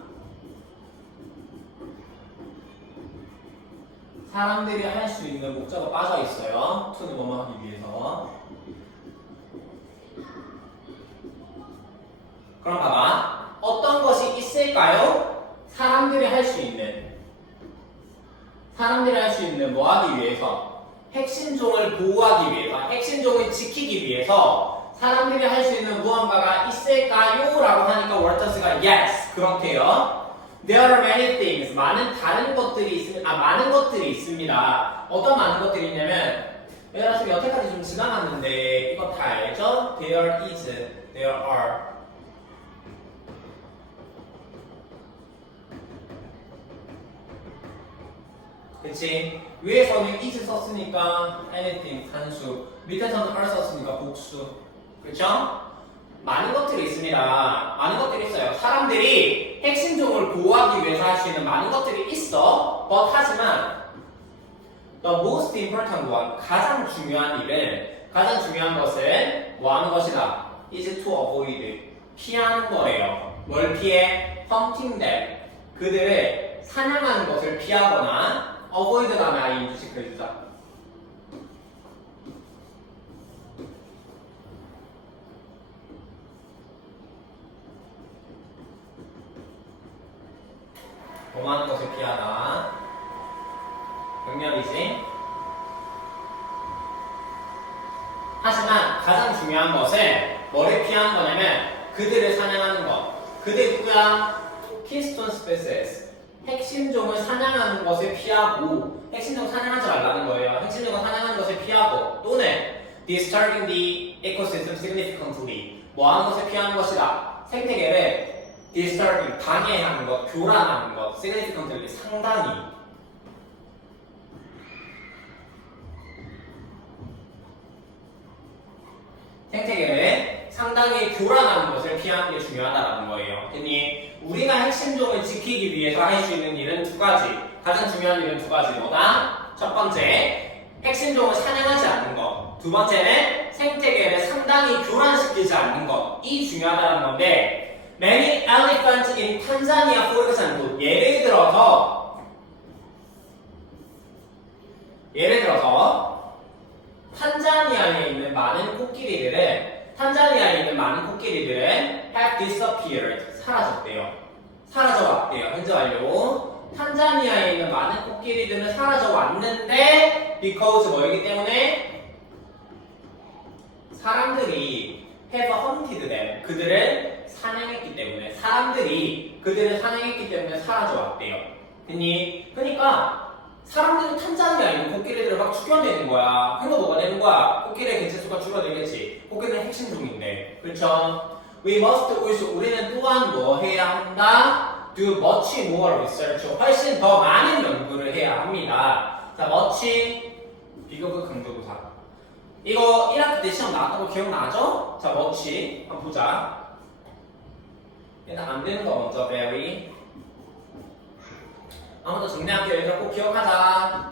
사람들이 할 수 있는 목적어 빠져 있어요. to는 뭐뭐 하기 위해서. 그럼 봐봐. 어떤 것이 있을까요? 사람들이 할 수 있는 뭐 하기 위해서? 핵심종을 보호하기 위해서, 핵심종을 지키기 위해서 사람들이 할 수 있는 무언가가 있을까요? 라고 하니까 월터스가 yes, 그렇대요. There are many things. 많은 것들이 있습니다. 어떤 많은 것들이 있냐면, 여러분 여태까지 좀 지나갔는데 이거 다 알죠? There is, there are. 그치? 위에서는 is 썼으니까 anything, 단수. 밑에서는 are 썼으니까 복수. 그쵸? 많은 것들이 있습니다. 많은 것들이 있어요. 사람들이 핵심종을 보호하기 위해서 할 수 있는 많은 것들이 있어. 하지만 the most important one, 가장 중요한 것은 뭐 하는 것이다? is to avoid, 피하는 거래요. 뭘 피해? hunting them, 그들을 사냥하는 것을 피하거나 avoid 다음에 ing 체크해주자. 범하는 것을 피하다. 병렬이지. 하지만 가장 중요한 것은 뭐를 피하는 거냐면 그들을 사냥하는 것. 그들 누구야? Keystone species. 핵심종을 사냥하는 것을 피하고, 핵심종 사냥하지 말라는 거예요. 핵심종을 사냥하는 것을 피하고, 또는 disturbing the ecosystem significantly. 뭐 하는 것을 피하는 것이다. 생태계를 disturbing, 방해하는 것, 교란하는 것, significantly, 상당히. 생태계를 상당히 교란하는 것을 피하는 게 중요하다는 거예요. 됐니? 우리가 핵심종을 지키기 위해서 할 수 있는 일은 두 가지. 가장 중요한 일은 두 가지. 뭐다? 첫 번째, 핵심종을 사냥하지 않는 것. 두 번째는 생태계를 상당히 교란시키지 않는 것. 이 중요하다는 건데, many elephants in Tanzania, for example. 예를 들어서 탄자니아에 있는 많은 코끼리들은 have disappeared. 사라져왔대요. 현재 완료. 탄자니아에 있는 많은 코끼리들은 사라져왔는데 because 뭐이기 때문에 사람들이 have hunted them. 그들을 사냥했기 때문에 사라져왔대요. 됐니? 그러니까 사람들은 탄자니아에 있는 코끼리들을 막 죽여내는 거야. 그러면 뭐가 되는 거야? 코끼리의 개체수가 줄어들겠지. 코끼리는 핵심종인데. 그렇죠? We must also, 우리는 또한 뭐 해야 한다? Do much more research. 훨씬 더 많은 연구를 해야 합니다. 자, much, 비교급 강조부사. 이거 1학기 때 시험 나왔던 거 기억나죠? 자, much. 한번 보자. 일단 안 되는 거 먼저, very. 아무도 정리할게요. 얘들아 꼭 기억하자.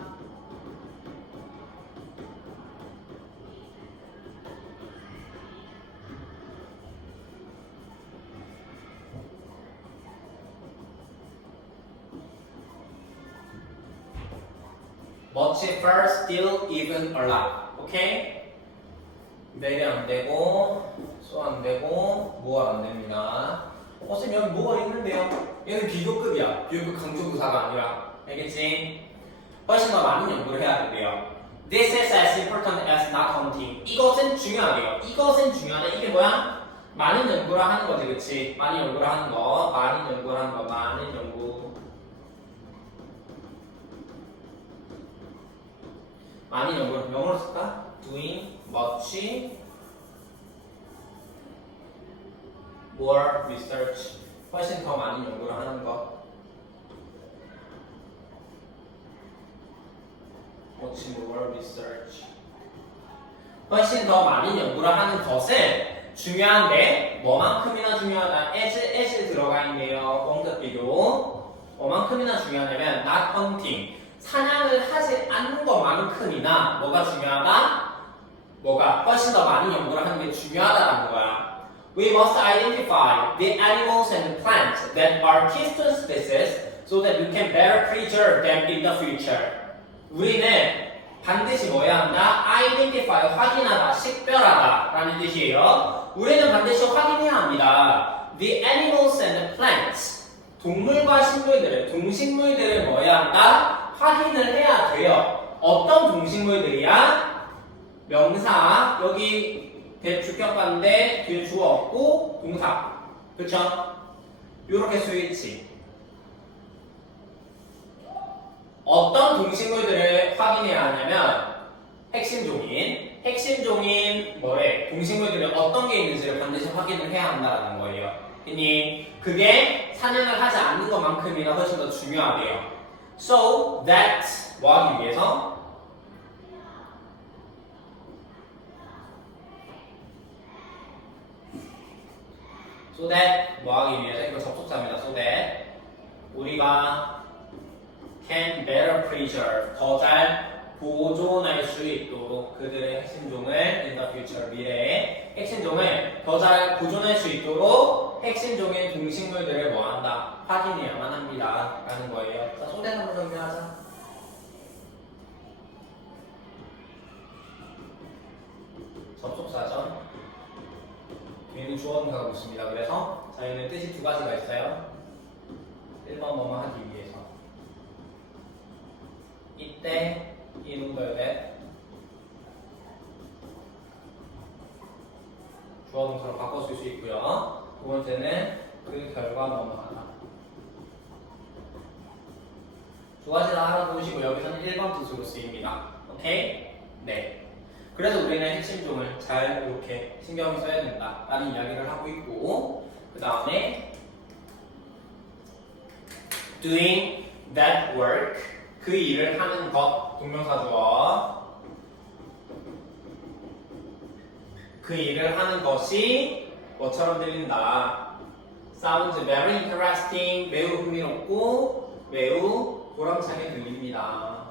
much, far, still, even, a lot. 오케이? very 안 되고, so 안 되고, more 안 됩니다. 선생님 여기 뭐가 있는데요? 얘는 비교급이야. 비교급 강조부사가 아니라. 알겠지? 훨씬 더 많은 연구를 해야 된대요. This is as important as not counting. 이것은 중요하대요. 이것은 중요하다. 이게 뭐야? 많은 연구를 하는 거지, 그치? 많이 연구를 하는 거, 많이 연구를 하는 거, 많은 연구. 많이 연구를, 영어로 쓸까? Doing much more research. 훨씬 더 많이 연구를 하는 거. much more research. 훨씬 더 많이 연구를 하는 것은 중요한데 뭐만큼이나 중요하다. as 들어가 있네요. 공격 비교. 뭐만큼이나 중요하냐면 not hunting. 사냥을 하지 않는 것만큼이나 뭐가 중요하다? 뭐가 훨씬 더 많이 연구를 하는 게 중요하다라는 거야. We must identify the animals and plants that are keystone species so that we can better preserve them in the future. 우리는 반드시 뭐 해야 한다? identify, 확인하다, 식별하다 라는 뜻이에요. 우리는 반드시 확인해야 합니다. The animals and the plants. 동물과 식물들을, 동식물들을 뭐 해야 한다? 확인을 해야 돼요. 어떤 동식물들이야? 명사, 여기 주격 봤는데 뒤에 주어 없고 동사. 그쵸? 요렇게 스위치. 어떤 동식물들을 확인해야 하냐면 핵심 종인 뭐래? 동식물들이 어떤 게 있는지를 반드시 확인을 해야 한다는 거예요. 그게 사냥을 하지 않는 것만큼이나 훨씬 더 중요하대요. So that 뭐 하기 위해서? So that 뭐 하기 위해서? 이거 접속사입니다. So that 우리가 can better preserve 더 잘 보존할 수 있도록 그들의 핵심종을 in the future 미래에 핵심종을 더 잘 보존할 수 있도록 핵심종의 동식물들을 뭐한다? 확인해야만 합니다 라는 거예요. 자, 소대 한번 정리하자. 접속사전 뒤에는 주어 동사가 붙습니다. 그래서 저희는 뜻이 두 가지가 있어요. 1번 뭐뭐 하기 위해서 이때 in order that 주어 동사로 바꿔 쓸 수 있고요. 두 번째는 그 결과 뭐뭐 하다. 두 가지 다 알아보시고 여기서는 1번 뜻으로 쓰입니다. 오케이? 네. 그래서 우리는 핵심종을 잘 이렇게 신경 써야 된다 라는 이야기를 하고 있고 그 다음에 doing that work 그 일을 하는 것 동명사 주어 그 일을 하는 것이 뭐처럼 들린다. Sounds very interesting 매우 흥미롭고 매우 보람차게 들립니다.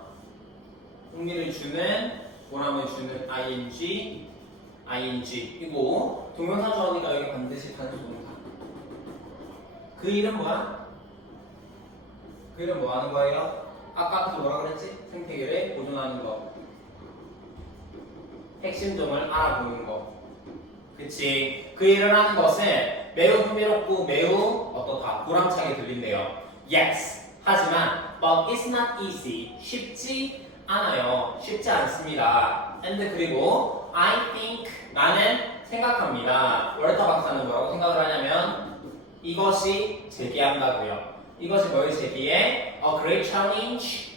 흥미를 주는 보람을 주는 ing이고 동명사 주어니까 여기 반드시 단수 동사. 그 일은 뭐야? 그 일은 뭐 하는 거예요? 아까부터 뭐라 그랬지? 생태계를 보존하는 거. 핵심종을 알아보는 거. 그치? 그 일을 하는 것은 매우 흥미롭고 매우 어떻다? 보람차게 들린대요. Yes. 하지만 but it's not easy. 쉽지 않아요. 쉽지 않습니다. And 그리고 I think 나는 생각합니다. 월터 박사는 뭐라고 생각을 하냐면 이것이 제기한다고요. 이것이 뭘 제기해? A great challenge.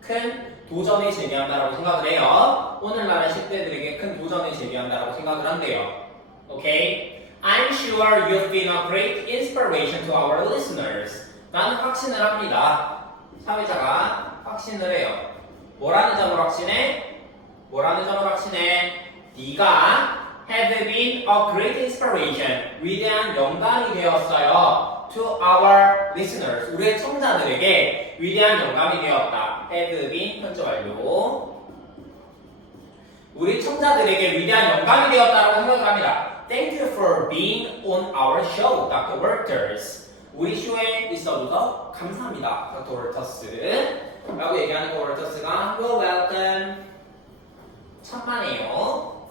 큰 도전을 제기한다라고 생각을 해요. 오늘날의 10대들에게 큰 도전을 제기한다라고 생각을 한대요. 오케이? I'm sure you've been a great inspiration to our listeners. 나는 확신을 합니다. 사회자가 확신을 해요. 뭐라는 점을 확신해? 뭐라는 점을 확신해? 네가 have been a great inspiration. 위대한 영감이 되었어요. To our listeners. 우리의 청자들에게 위대한 영감이 되었다. have been 현재 완료. 우리 청자들에게 위대한 영감이 되었다라고 생각을 합니다. Thank you for being on our show, Dr. Walters. 우리 쇼에 있어줘서 감사합니다, Dr. Walters. 라고 얘기하는 거 월터스가 You're welcome. 천만에요.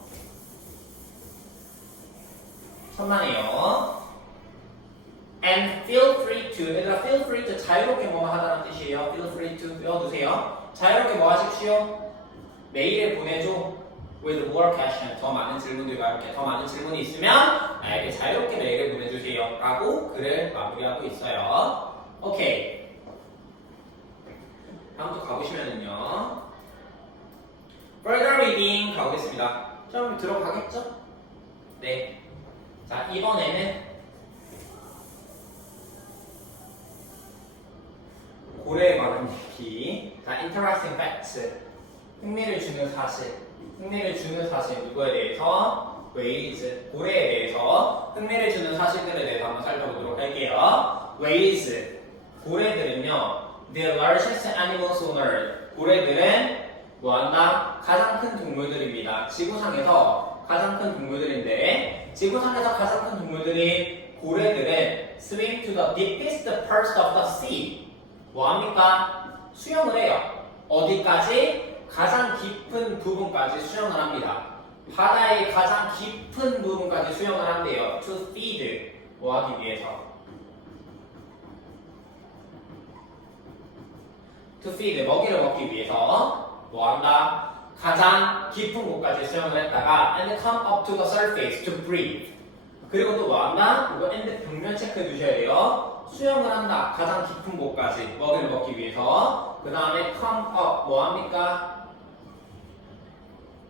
천만에요. And feel free to. 얘들아, feel free to 자유롭게 뭐 하다는 뜻이에요. Feel free to 외워두세요. 자유롭게 뭐 하십시오? 메일을 보내줘. with more question, 더 많은 질문들과 이렇게 더 많은 질문이 있으면 나에게 자유롭게 메일을 보내주세요 라고 글을 마무리하고 있어요. 오케이, 다음 또 가보시면은요, further reading 가보겠습니다. 좀 들어가겠죠? 네. 자, 이번에는 고래에 관한 얘기. 자, interesting facts. 흥미를 주는 사실. 흥미를 주는 사실 누구에 대해서? whales. 고래에 대해서 흥미를 주는 사실들에 대해서 한번 살펴보도록 할게요. whales. 고래들은요, the largest animals on earth. 고래들은 뭐한다? 가장 큰 동물들입니다. 지구상에서 가장 큰 동물들인데, 지구상에서 가장 큰 동물들인 고래들은 swim to the deepest parts of the sea. 뭐합니까? 수영을 해요. 어디까지? 가장 깊은 부분까지 수영을 합니다. 바다의 가장 깊은 부분까지 수영을 한대요. To feed. 뭐하기 위해서? To feed. 먹이를 먹기 위해서 뭐한다? 가장 깊은 곳까지 수영을 했다가 and come up to the surface to breathe. 그리고 또 뭐한다? 이거 and 벽면 체크해 두셔야 돼요. 수영을 한다. 가장 깊은 곳까지 먹이를 먹기 위해서. 그 다음에 come up. 뭐합니까?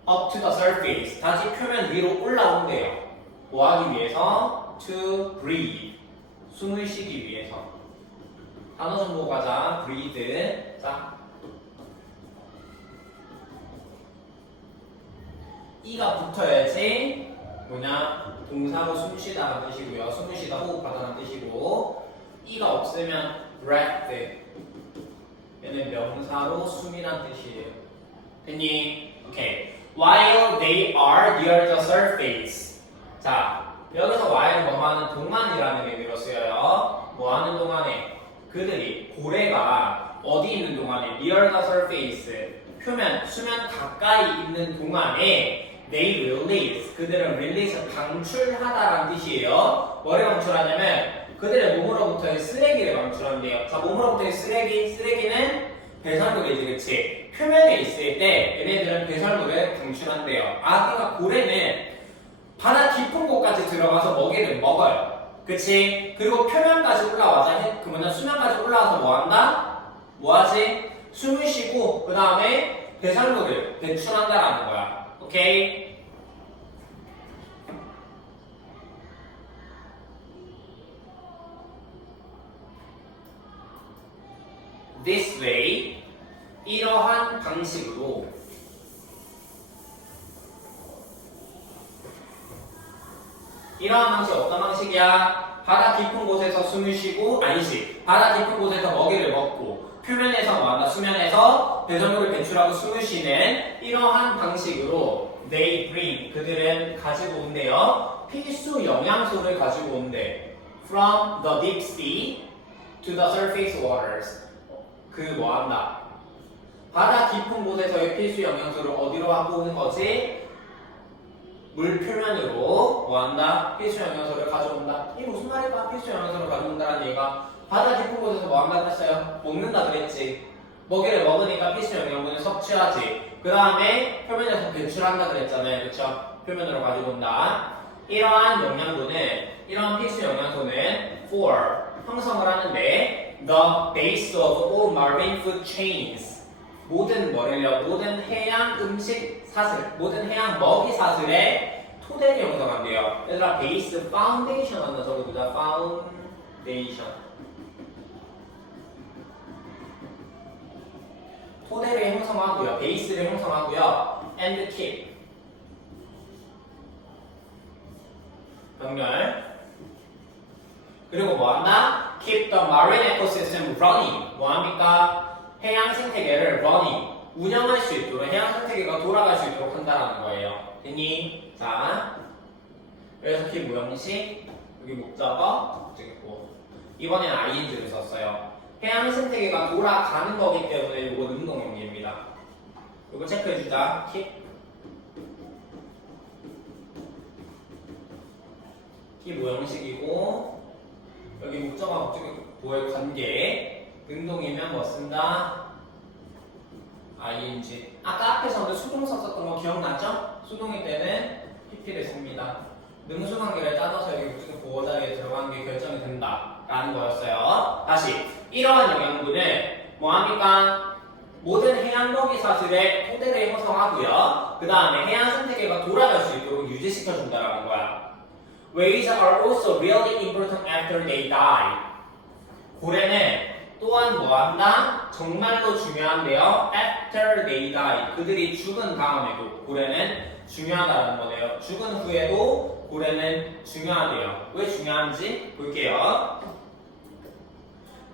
up to the surface. 다시 표면 위로 올라온대요. 뭐하기 위해서? to breathe. 숨을 쉬기 위해서. 단어 정보 가자. breathe. 자, 이가 붙어야지 뭐냐? 동사로 숨 쉬다라는 뜻이고요. 숨을 쉬다 호흡하다는 뜻이고, 이가 없으면 breath. 얘는 명사로 숨이란 뜻이에요. 됐니? 오케이. While they are near the surface. 자, 여기서 while은 뭐하는 동안이라는 의미로 쓰여요. 뭐하는 동안에? 그들이, 고래가 어디 있는 동안에? near the surface. 표면, 수면 가까이 있는 동안에 they release. 그들은 release, 방출하다라는 뜻이에요. 뭐를 방출하냐면 그들의 몸으로부터의 쓰레기를 방출한대요. 자, 몸으로부터의 쓰레기는 배설물이지, 그치? 표면에 있을 때 얘네들은 배설물을 방출한대요. 아, 그러니까 고래는 바다 깊은 곳까지 들어가서 먹이를 먹어요. 그치? 그리고 표면까지 올라와서, 그러면 수면까지 올라와서 뭐한다? 뭐하지? 숨을 쉬고 그 다음에 배설물을 배출한다라는 거야. 오케이? This way, 이러한 방식으로 이러한 방식 어떤 방식이야? 바다 깊은 곳에서 숨을 쉬고, 아니지, 바다 깊은 곳에서 먹이를 먹고 표면에서 뭐한다? 수면에서 배설물을 배출하고 숨을 쉬는 이러한 방식으로 they bring, 그들은 가지고 온대요. 필수 영양소를 가지고 온대. From the deep sea to the surface waters. 그 뭐한다? 바다 깊은 곳에서의 필수 영양소를 어디로 갖고 오는 거지? 물 표면으로 뭐한다? 필수 영양소를 가져온다. 이게 무슨 말일까? 필수 영양소를 가져온다는 얘기가 바다 깊은 곳에서 뭐한다 했어요? 먹는다 그랬지. 먹이를 먹으니까 필수 영양분을 섭취하지. 그 다음에 표면에서 배출한다 그랬잖아요. 그쵸? 표면으로 가지고 온다. 이러한 영양분은, 이러한 필수 영양소는 for, 형성을 하는데 the base of all marine food chains. 모든 뭐를요? 모든 해양 음식 사슬, 모든 해양 먹이 사슬의 토대를 형성한대요. 얘들아, 베이스, 파운데이션 한다 적어두자. 파운데이션. 토대를 형성하고요. 베이스를 형성하고요. and keep. 병렬. 그리고 뭐한다? keep the marine ecosystem running. 뭐합니까? 해양 생태계를 running, 운영할 수 있도록, 해양 생태계가 돌아갈 수 있도록 한다라는 거예요. 됐니? 자, 그래서 keep 무형식, 여기 목적어 찍고, 이번에는 ing를 썼어요. 해양 생태계가 돌아가는 거기 때문에 이거 능동형입니다. 이거 체크해주자. keep 무형식이고, 여기 목적어 목적어의 관계, 능동이면 뭐 쓴다? ing. 아까 앞에서 수동사 썼던 거 거 기억나죠? 수동일 때는 PP를 씁니다. 능수관계를 따져서 여기 무슨 보호 자리에 들어가는 게 결정이 된다라는 거였어요. 다시 이러한 영양분은 뭐합니까? 모든 해양먹이 사슬의 토대를 형성하고요. 그 다음에 해양 생태계가 돌아갈 수 있도록 유지시켜준다라는 거야. Waves are also really important after they die. 고래는 또한 뭐한다? 정말로 중요한데요. After they die. 그들이 죽은 다음에도 고래는 중요하다는 거네요. 죽은 후에도 고래는 중요하대요. 왜 중요한지 볼게요.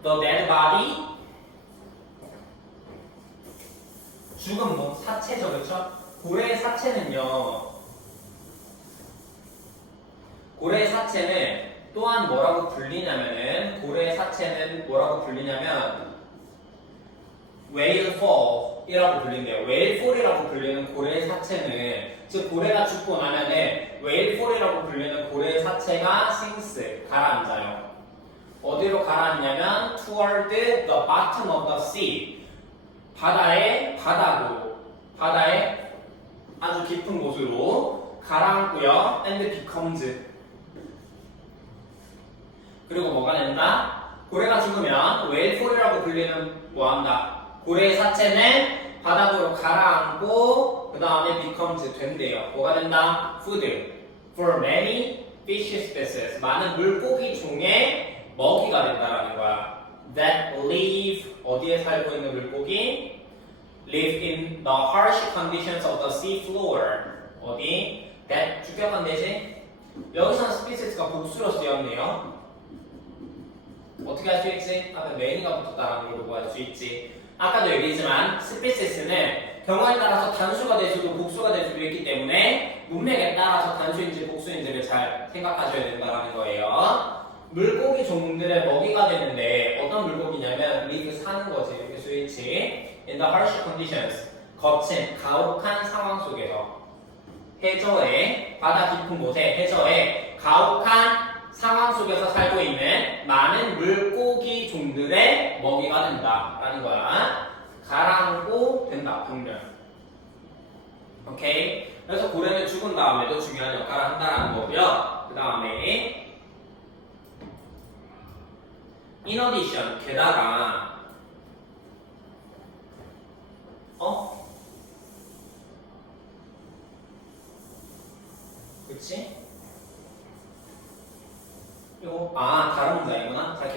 The dead body. 죽은 뭐 사체죠, 그렇죠? 고래의 사체는요. 고래의 사체는 또한 뭐라고 불리냐면은 고래의 사체는 뭐라고 불리냐면 whale fall이라고 불린대요. whale fall이라고 불리는 고래의 사체는 즉 고래가 죽고 나면은 whale fall이라고 불리는 고래의 사체가 sinks 가라앉아요. 어디로 가라앉냐면 toward the bottom of the sea. 바다의 아주 깊은 곳으로 가라앉고요. and becomes. 그리고 뭐가 된다? 고래가 죽으면 웨일폴이라고 불리는 뭐한다? 고래의 사체는 바닥으로 가라앉고 그 다음에 becomes 된대요. 뭐가 된다? food for many fish species. 많은 물고기 종의 먹이가 된다라는 거야. That live 어디에 살고 있는 물고기? Live in the harsh conditions of the sea floor. 어디? That 주격한 대신 여기서는 species가 복수로 쓰였네요. 어떻게 할 수 있지? 앞에 many가 붙었다라는 걸 보고 할 수 있지. 아까도 얘기했지만 species는 경우에 따라서 단수가 될 수도 복수가 될 수도 있기 때문에 문맥에 따라서 단수인지 복수인지를 잘 생각하셔야 된다는 거예요. 물고기 종들의 먹이가 되는데 어떤 물고기냐면 live 사는 거지. 이렇게 쓰이지. In the harsh conditions 거친 가혹한 상황 속에서 해저에 바다 깊은 곳에 해저에 가혹한 상황 속에서 살고 있는 많은 물고기 종들의 먹이가 된다라는 거야. 가라앉고 된다. 병렬. 오케이. 그래서 고래는 죽은 다음에도 중요한 역할을 한다는 거고요. 그 다음에 in addition 게다가 그치? 이거 다른 문장이구나. 자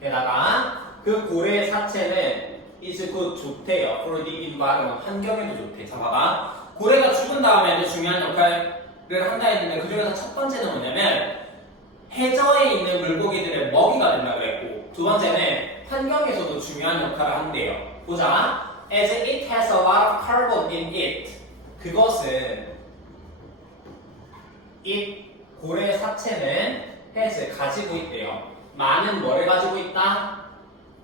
게다가 그 고래의 사체는 is good 좋대요. for the environment 환경에도 좋대. 자 봐봐. 고래가 죽은 다음에도 중요한 역할을 한다 했는데 그 중에서 첫 번째는 뭐냐면 해저에 있는 물고기들의 먹이가 된다고 했고 두 번째는 환경에서도 중요한 역할을 한대요. 보자. As it has a lot of carbon in it. 그것은 이 고래 사체는 has 가지고 있대요. 많은 뭐를 가지고 있다?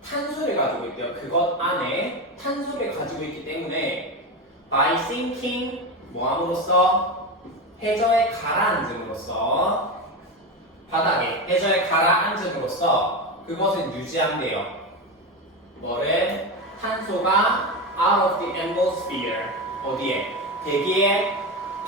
탄소를 가지고 있대요. 그것 안에 탄소를 가지고 있기 때문에 by sinking 뭐함으로써 해저에 가라앉음으로써 바닥에 해저에 가라앉음으로써 그것을 유지한대요. 뭐를? 탄소가 out of the atmosphere 어디에? 대기의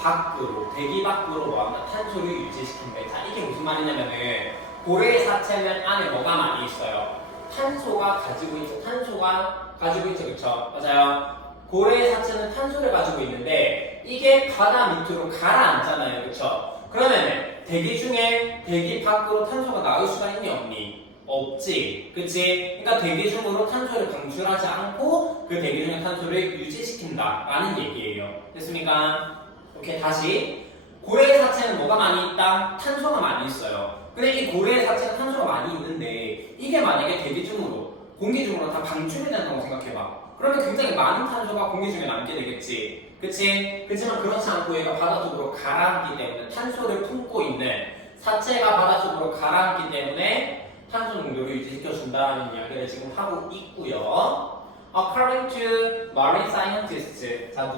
밖으로, 대기 밖으로 뭐한다? 탄소를 유지시킨다. 자, 이게 무슨 말이냐면은 고래의 사체는 안에 뭐가 많이 있어요? 탄소가 가지고 있죠. 탄소가 가지고 있죠. 그쵸? 맞아요. 고래의 사체는 탄소를 가지고 있는데 이게 바다 밑으로 가라앉잖아요. 그쵸? 그러면은 대기 중에 대기 밖으로 탄소가 나올 수가 있니 없니? 없지. 그치? 그러니까 대기 중으로 탄소를 방출하지 않고 그 대기 중의 탄소를 유지시킨다 라는 얘기예요. 됐습니까? 오케이. 다시 고래의 사체는 뭐가 많이 있다? 탄소가 많이 있어요. 근데 이 고래의 사체가 탄소가 많이 있는데 이게 만약에 대기 중으로 공기 중으로 다 방출이 된다고 생각해봐. 그러면 굉장히 많은 탄소가 공기 중에 남게 되겠지. 그치? 그렇지만 그렇지 않고 얘가 바닷속으로 가라앉기 때문에 탄소를 품고 있는 사체가 바닷속으로 가라앉기 때문에 탄소 농도를 유지시켜준다는 이야기를 지금 하고 있고요. According to marine scientists, 자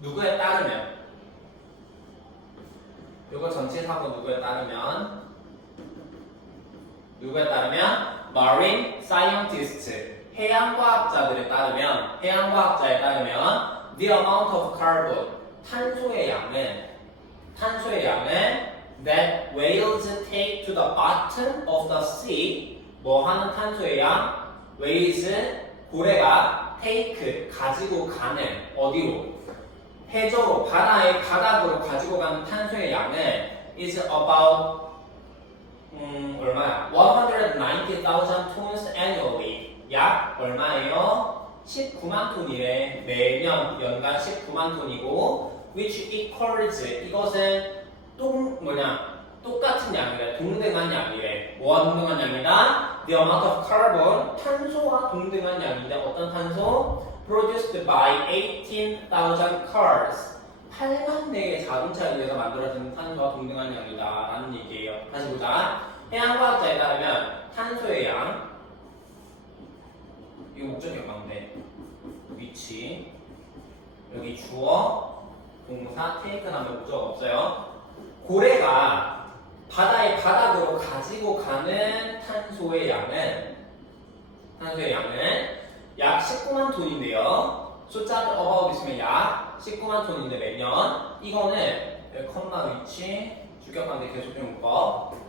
누구에 따르면 이거 전체 사고 누구에 따르면 marine scientist 해양과학자에 따르면 the amount of carbon 탄소의 양은 that whales take to the bottom of the sea 뭐 하는 탄소의 양 whales 고래가 take 가지고 가는 어디로 해저로 바다의 바닥으로 가지고 가는 탄소의 양은 is about 얼마야? 190,000 tons annually. 약 얼마예요? 19만 톤이래. 매년 연간 19만 톤이고 which equals 이것은 똑같은 양이래. 동등한 양이래. 뭐와 동등한 양이다? The amount of carbon 탄소와 동등한 양인데 어떤 탄소? Produced by 18,000 cars 8만 대의 자동차에 의해서 만들어지는 탄소와 동등한 양이다 라는 얘기예요. 다시 보자. 해양과학자에 따르면 탄소의 양 이거 목적격 가운데 위치 여기 주어 동사 테이크 나면 목적 없어요. 고래가 바다의 바닥으로 가지고 가는 탄소의 양은 약 19만 톤인데요. 숫자 about 있으면 약 19만 톤인데 매년 이거는 컴마 위치 주격관계 계속 좀 묶어.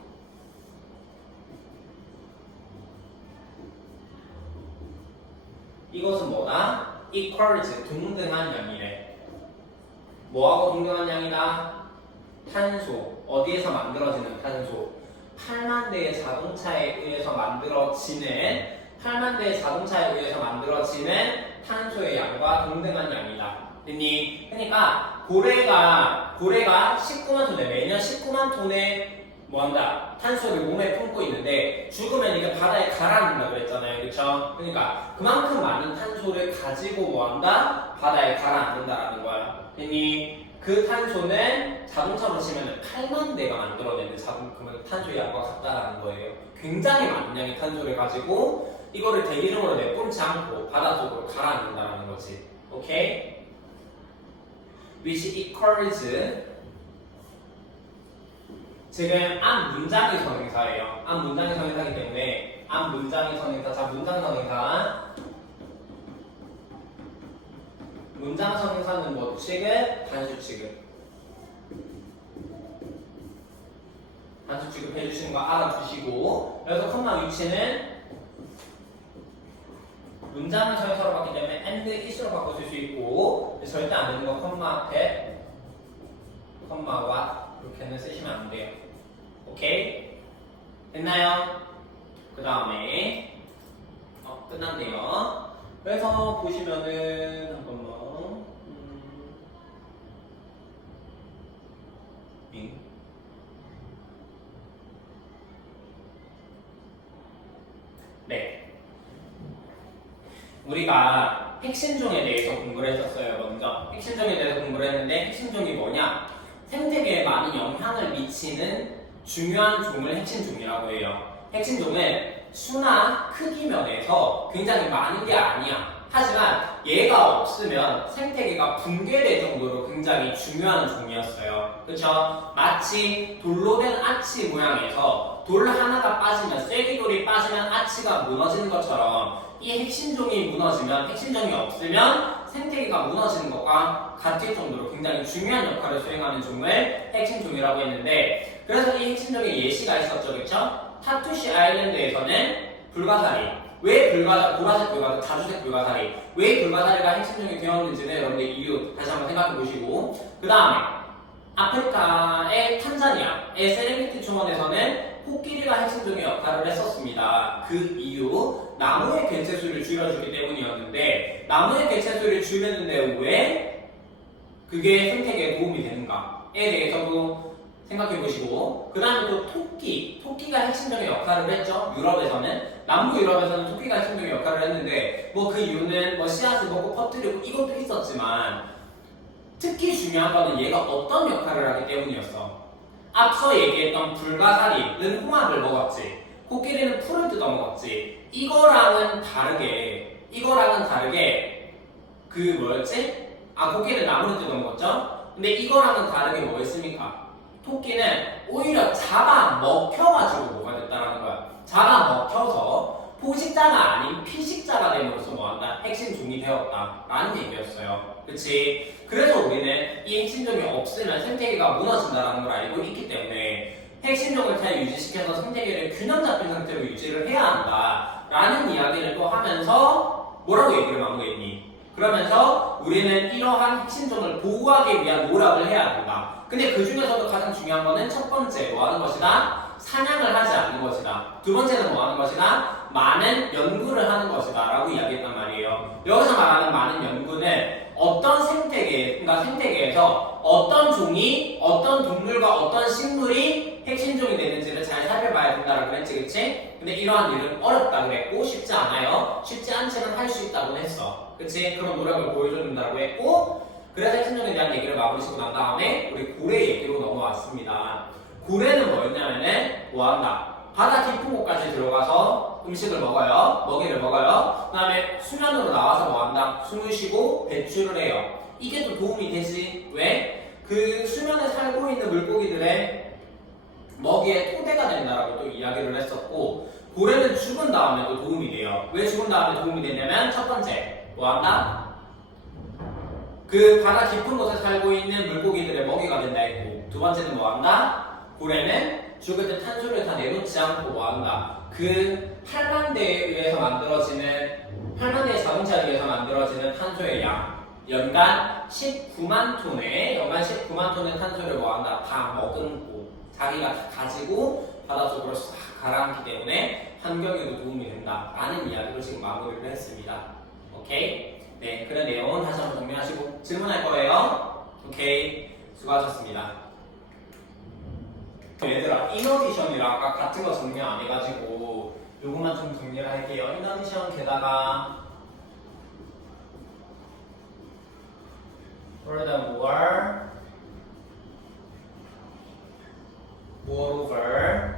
이것은 뭐다? equals 동등한 양이래. 뭐하고 동등한 양이다? 탄소 어디에서 만들어지는 탄소 8만 대의 자동차에 의해서 만들어지는 탄소의 양과 동등한 양이다. 됐니? 그러니까 고래가 19만 톤에 매년 19만 톤의 뭐한다? 탄소를 몸에 품고 있는데 죽으면 이게 바다에 가라앉는다 그랬잖아요. 그쵸? 그러니까 그만큼 많은 탄소를 가지고 뭐한다? 바다에 가라앉는다라는 거야. 됐니? 그 탄소는 자동차로 치면 8만 대가 만들어내는 탄소의 양과 같다라는 거예요. 굉장히 많은 양의 탄소를 가지고 이거를 대기중으로 내뿜지 않고 바닷속으로 가라앉는다는 거지. 오케이? Which equals 지금 앞 문장이 선행사예요. 앞 문장이 선행사이기 때문에 앞 문장이 선행사. 자, 문장 선행사. 문장 선행사는 뭐 취급? 단수 취급. 단수 취급 해주시는 거 알아두시고 여기서 컴마 위치는 문장을 선행사로 봤기 때문에 and is로 바꿔줄 수 있고 절대 안 되는 거 컴마 앞에 컴마 what 이렇게는 쓰시면 안 돼요. 오케이? 됐나요? 그 다음에 끝났네요. 그래서 보시면은 잠깐만 네. 우리가 핵심종에 대해서 공부를 했었어요. 먼저 핵심종에 대해서 공부를 했는데 핵심종이 뭐냐? 생태계에 많은 영향을 미치는 중요한 종을 핵심종이라고 해요. 핵심종은 수나 크기 면에서 굉장히 많은 게 아니야. 하지만 얘가 없으면 생태계가 붕괴될 정도로 굉장히 중요한 종이었어요. 그쵸? 마치 돌로 된 아치 모양에서 돌 하나가 빠지면 쐐기돌이 빠지면 아치가 무너지는 것처럼 이 핵심종이 무너지면 핵심종이 없으면 생태계가 무너지는 것과 같을 정도로 굉장히 중요한 역할을 수행하는 종을 핵심종이라고 했는데 그래서 이 핵심종의 예시가 있었죠. 그쵸? 타투시 아일랜드에서는 불가사리 왜 보라색 불가사리, 자주색 불가사리 왜 불가사리가 핵심종이 되었는지는 여러분들 이유 다시 한번 생각해 보시고 그 다음에 아프리카의 탄자니아의 세렝게티 초원에서는 코끼리가 핵심종의 역할을 했었습니다. 그 이유 나무의 개체수를 줄여주기 때문이었는데 나무의 개체수를 줄였는데 왜 그게 생태계에 도움이 되는가에 대해서도 생각해 보시고 그 다음에 또 토끼가 핵심적인 역할을 했죠. 남부 유럽에서는 토끼가 핵심적인 역할을 했는데 뭐 그 이유는 뭐 씨앗을 먹고 퍼뜨리고 이것도 있었지만 특히 중요한 거는 얘가 어떤 역할을 하기 때문이었어. 앞서 얘기했던 불가사리는 홍합을 먹었지 코끼리는 풀을 뜯어 먹었지 이거랑은 다르게 그 뭐였지? 코끼리는 나무를 뜯어 먹었죠? 근데 이거랑은 다르게 뭐였습니까? 토끼는 오히려 잡아먹혀가지고 뭐가 됐다라는 거야. 잡아먹혀서 포식자가 아닌 피식자가 됨으로써 뭐한다? 핵심 종이 되었다 라는 얘기였어요. 그치? 그래서 우리는 이 핵심 종이 없으면 생태계가 무너진다는 걸 알고 있기 때문에 핵심 종을 잘 유지시켜서 생태계를 균형 잡힌 상태로 유지를 해야 한다 라는 이야기를 또 하면서 뭐라고 얘기를 마무리했니? 그러면서 우리는 이러한 핵심 종을 보호하기 위한 노력을 해야 된다. 근데 그 중에서도 가장 중요한 거는 첫 번째 뭐 하는 것이다? 사냥을 하지 않는 것이다. 두 번째는 뭐 하는 것이다? 많은 연구를 하는 것이다 라고 이야기했단 말이에요. 여기서 말하는 많은 연구는 어떤 그러니까 생태계에서 어떤 종이, 어떤 동물과 어떤 식물이 핵심종이 되는지를 잘 살펴봐야 된다라고 그랬지, 그치? 근데 이러한 일은 어렵다 그랬고 쉽지 않아요. 쉽지 않지만 할 수 있다고 했어. 그치? 그런 노력을 보여준다고 했고 그래서 핵심종에 대한 얘기를 마무리시고 난 다음에 우리 고래 얘기로 넘어왔습니다. 고래는 뭐였냐면은 뭐한다? 바다 깊은 곳까지 들어가서 음식을 먹어요. 먹이를 먹어요. 그 다음에 수면으로 나와서 뭐한다? 숨을 쉬고 배출을 해요. 이게 또 도움이 되지. 왜? 그 수면에 살고 있는 물고기들의 먹이의 토대가 된다라고 또 이야기를 했었고 고래는 죽은 다음에도 도움이 돼요. 왜 죽은 다음에 도움이 되냐면 첫 번째 뭐한다? 그 바다 깊은 곳에 살고 있는 물고기들의 먹이가 된다 했고 두 번째는 뭐한다? 고래는 죽을 때 탄소를 다 내놓지 않고 뭐한다? 그 8만 대에 의해서 만들어지는 8만 대의 자동차에 의해서 만들어지는 탄소의 양 연간 19만 톤의 탄소를 뭐한다? 다 머금고 자기가 다 가지고 바닷속으로 싹 가라앉기 때문에 환경에도 도움이 된다 라는 이야기로 지금 마무리를 했습니다. 오케이? 네, 그런 내용은 다시 한번 정리하시고 질문할 거예요. 오케이, 수고하셨습니다. 얘들아, 이너디션이랑 아까 같은 거 정리 안 해가지고 요것만 좀 정리를 할게요. 이너디션 게다가 furthermore, moreover,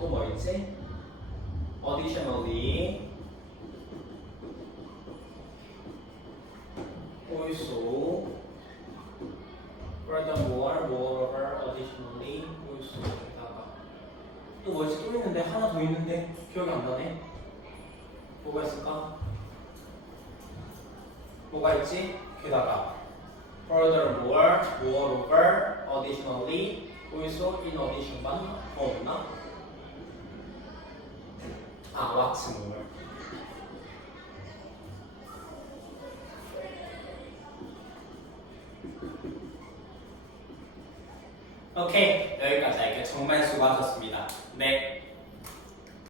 또 뭐 있지? additionally, also, furthermore, moreover, additionally, also 게다가 또 뭐 있지? 또 있는데 하나 더 있는데 기억이 안 나네. 뭐가 있을까? 뭐가 있지? 게다가 furthermore, moreover, additionally, also, in addition만 더 없나? 아, what's more. 오케이, 여기까지 할게요. 정말 수고하셨습니다. 네.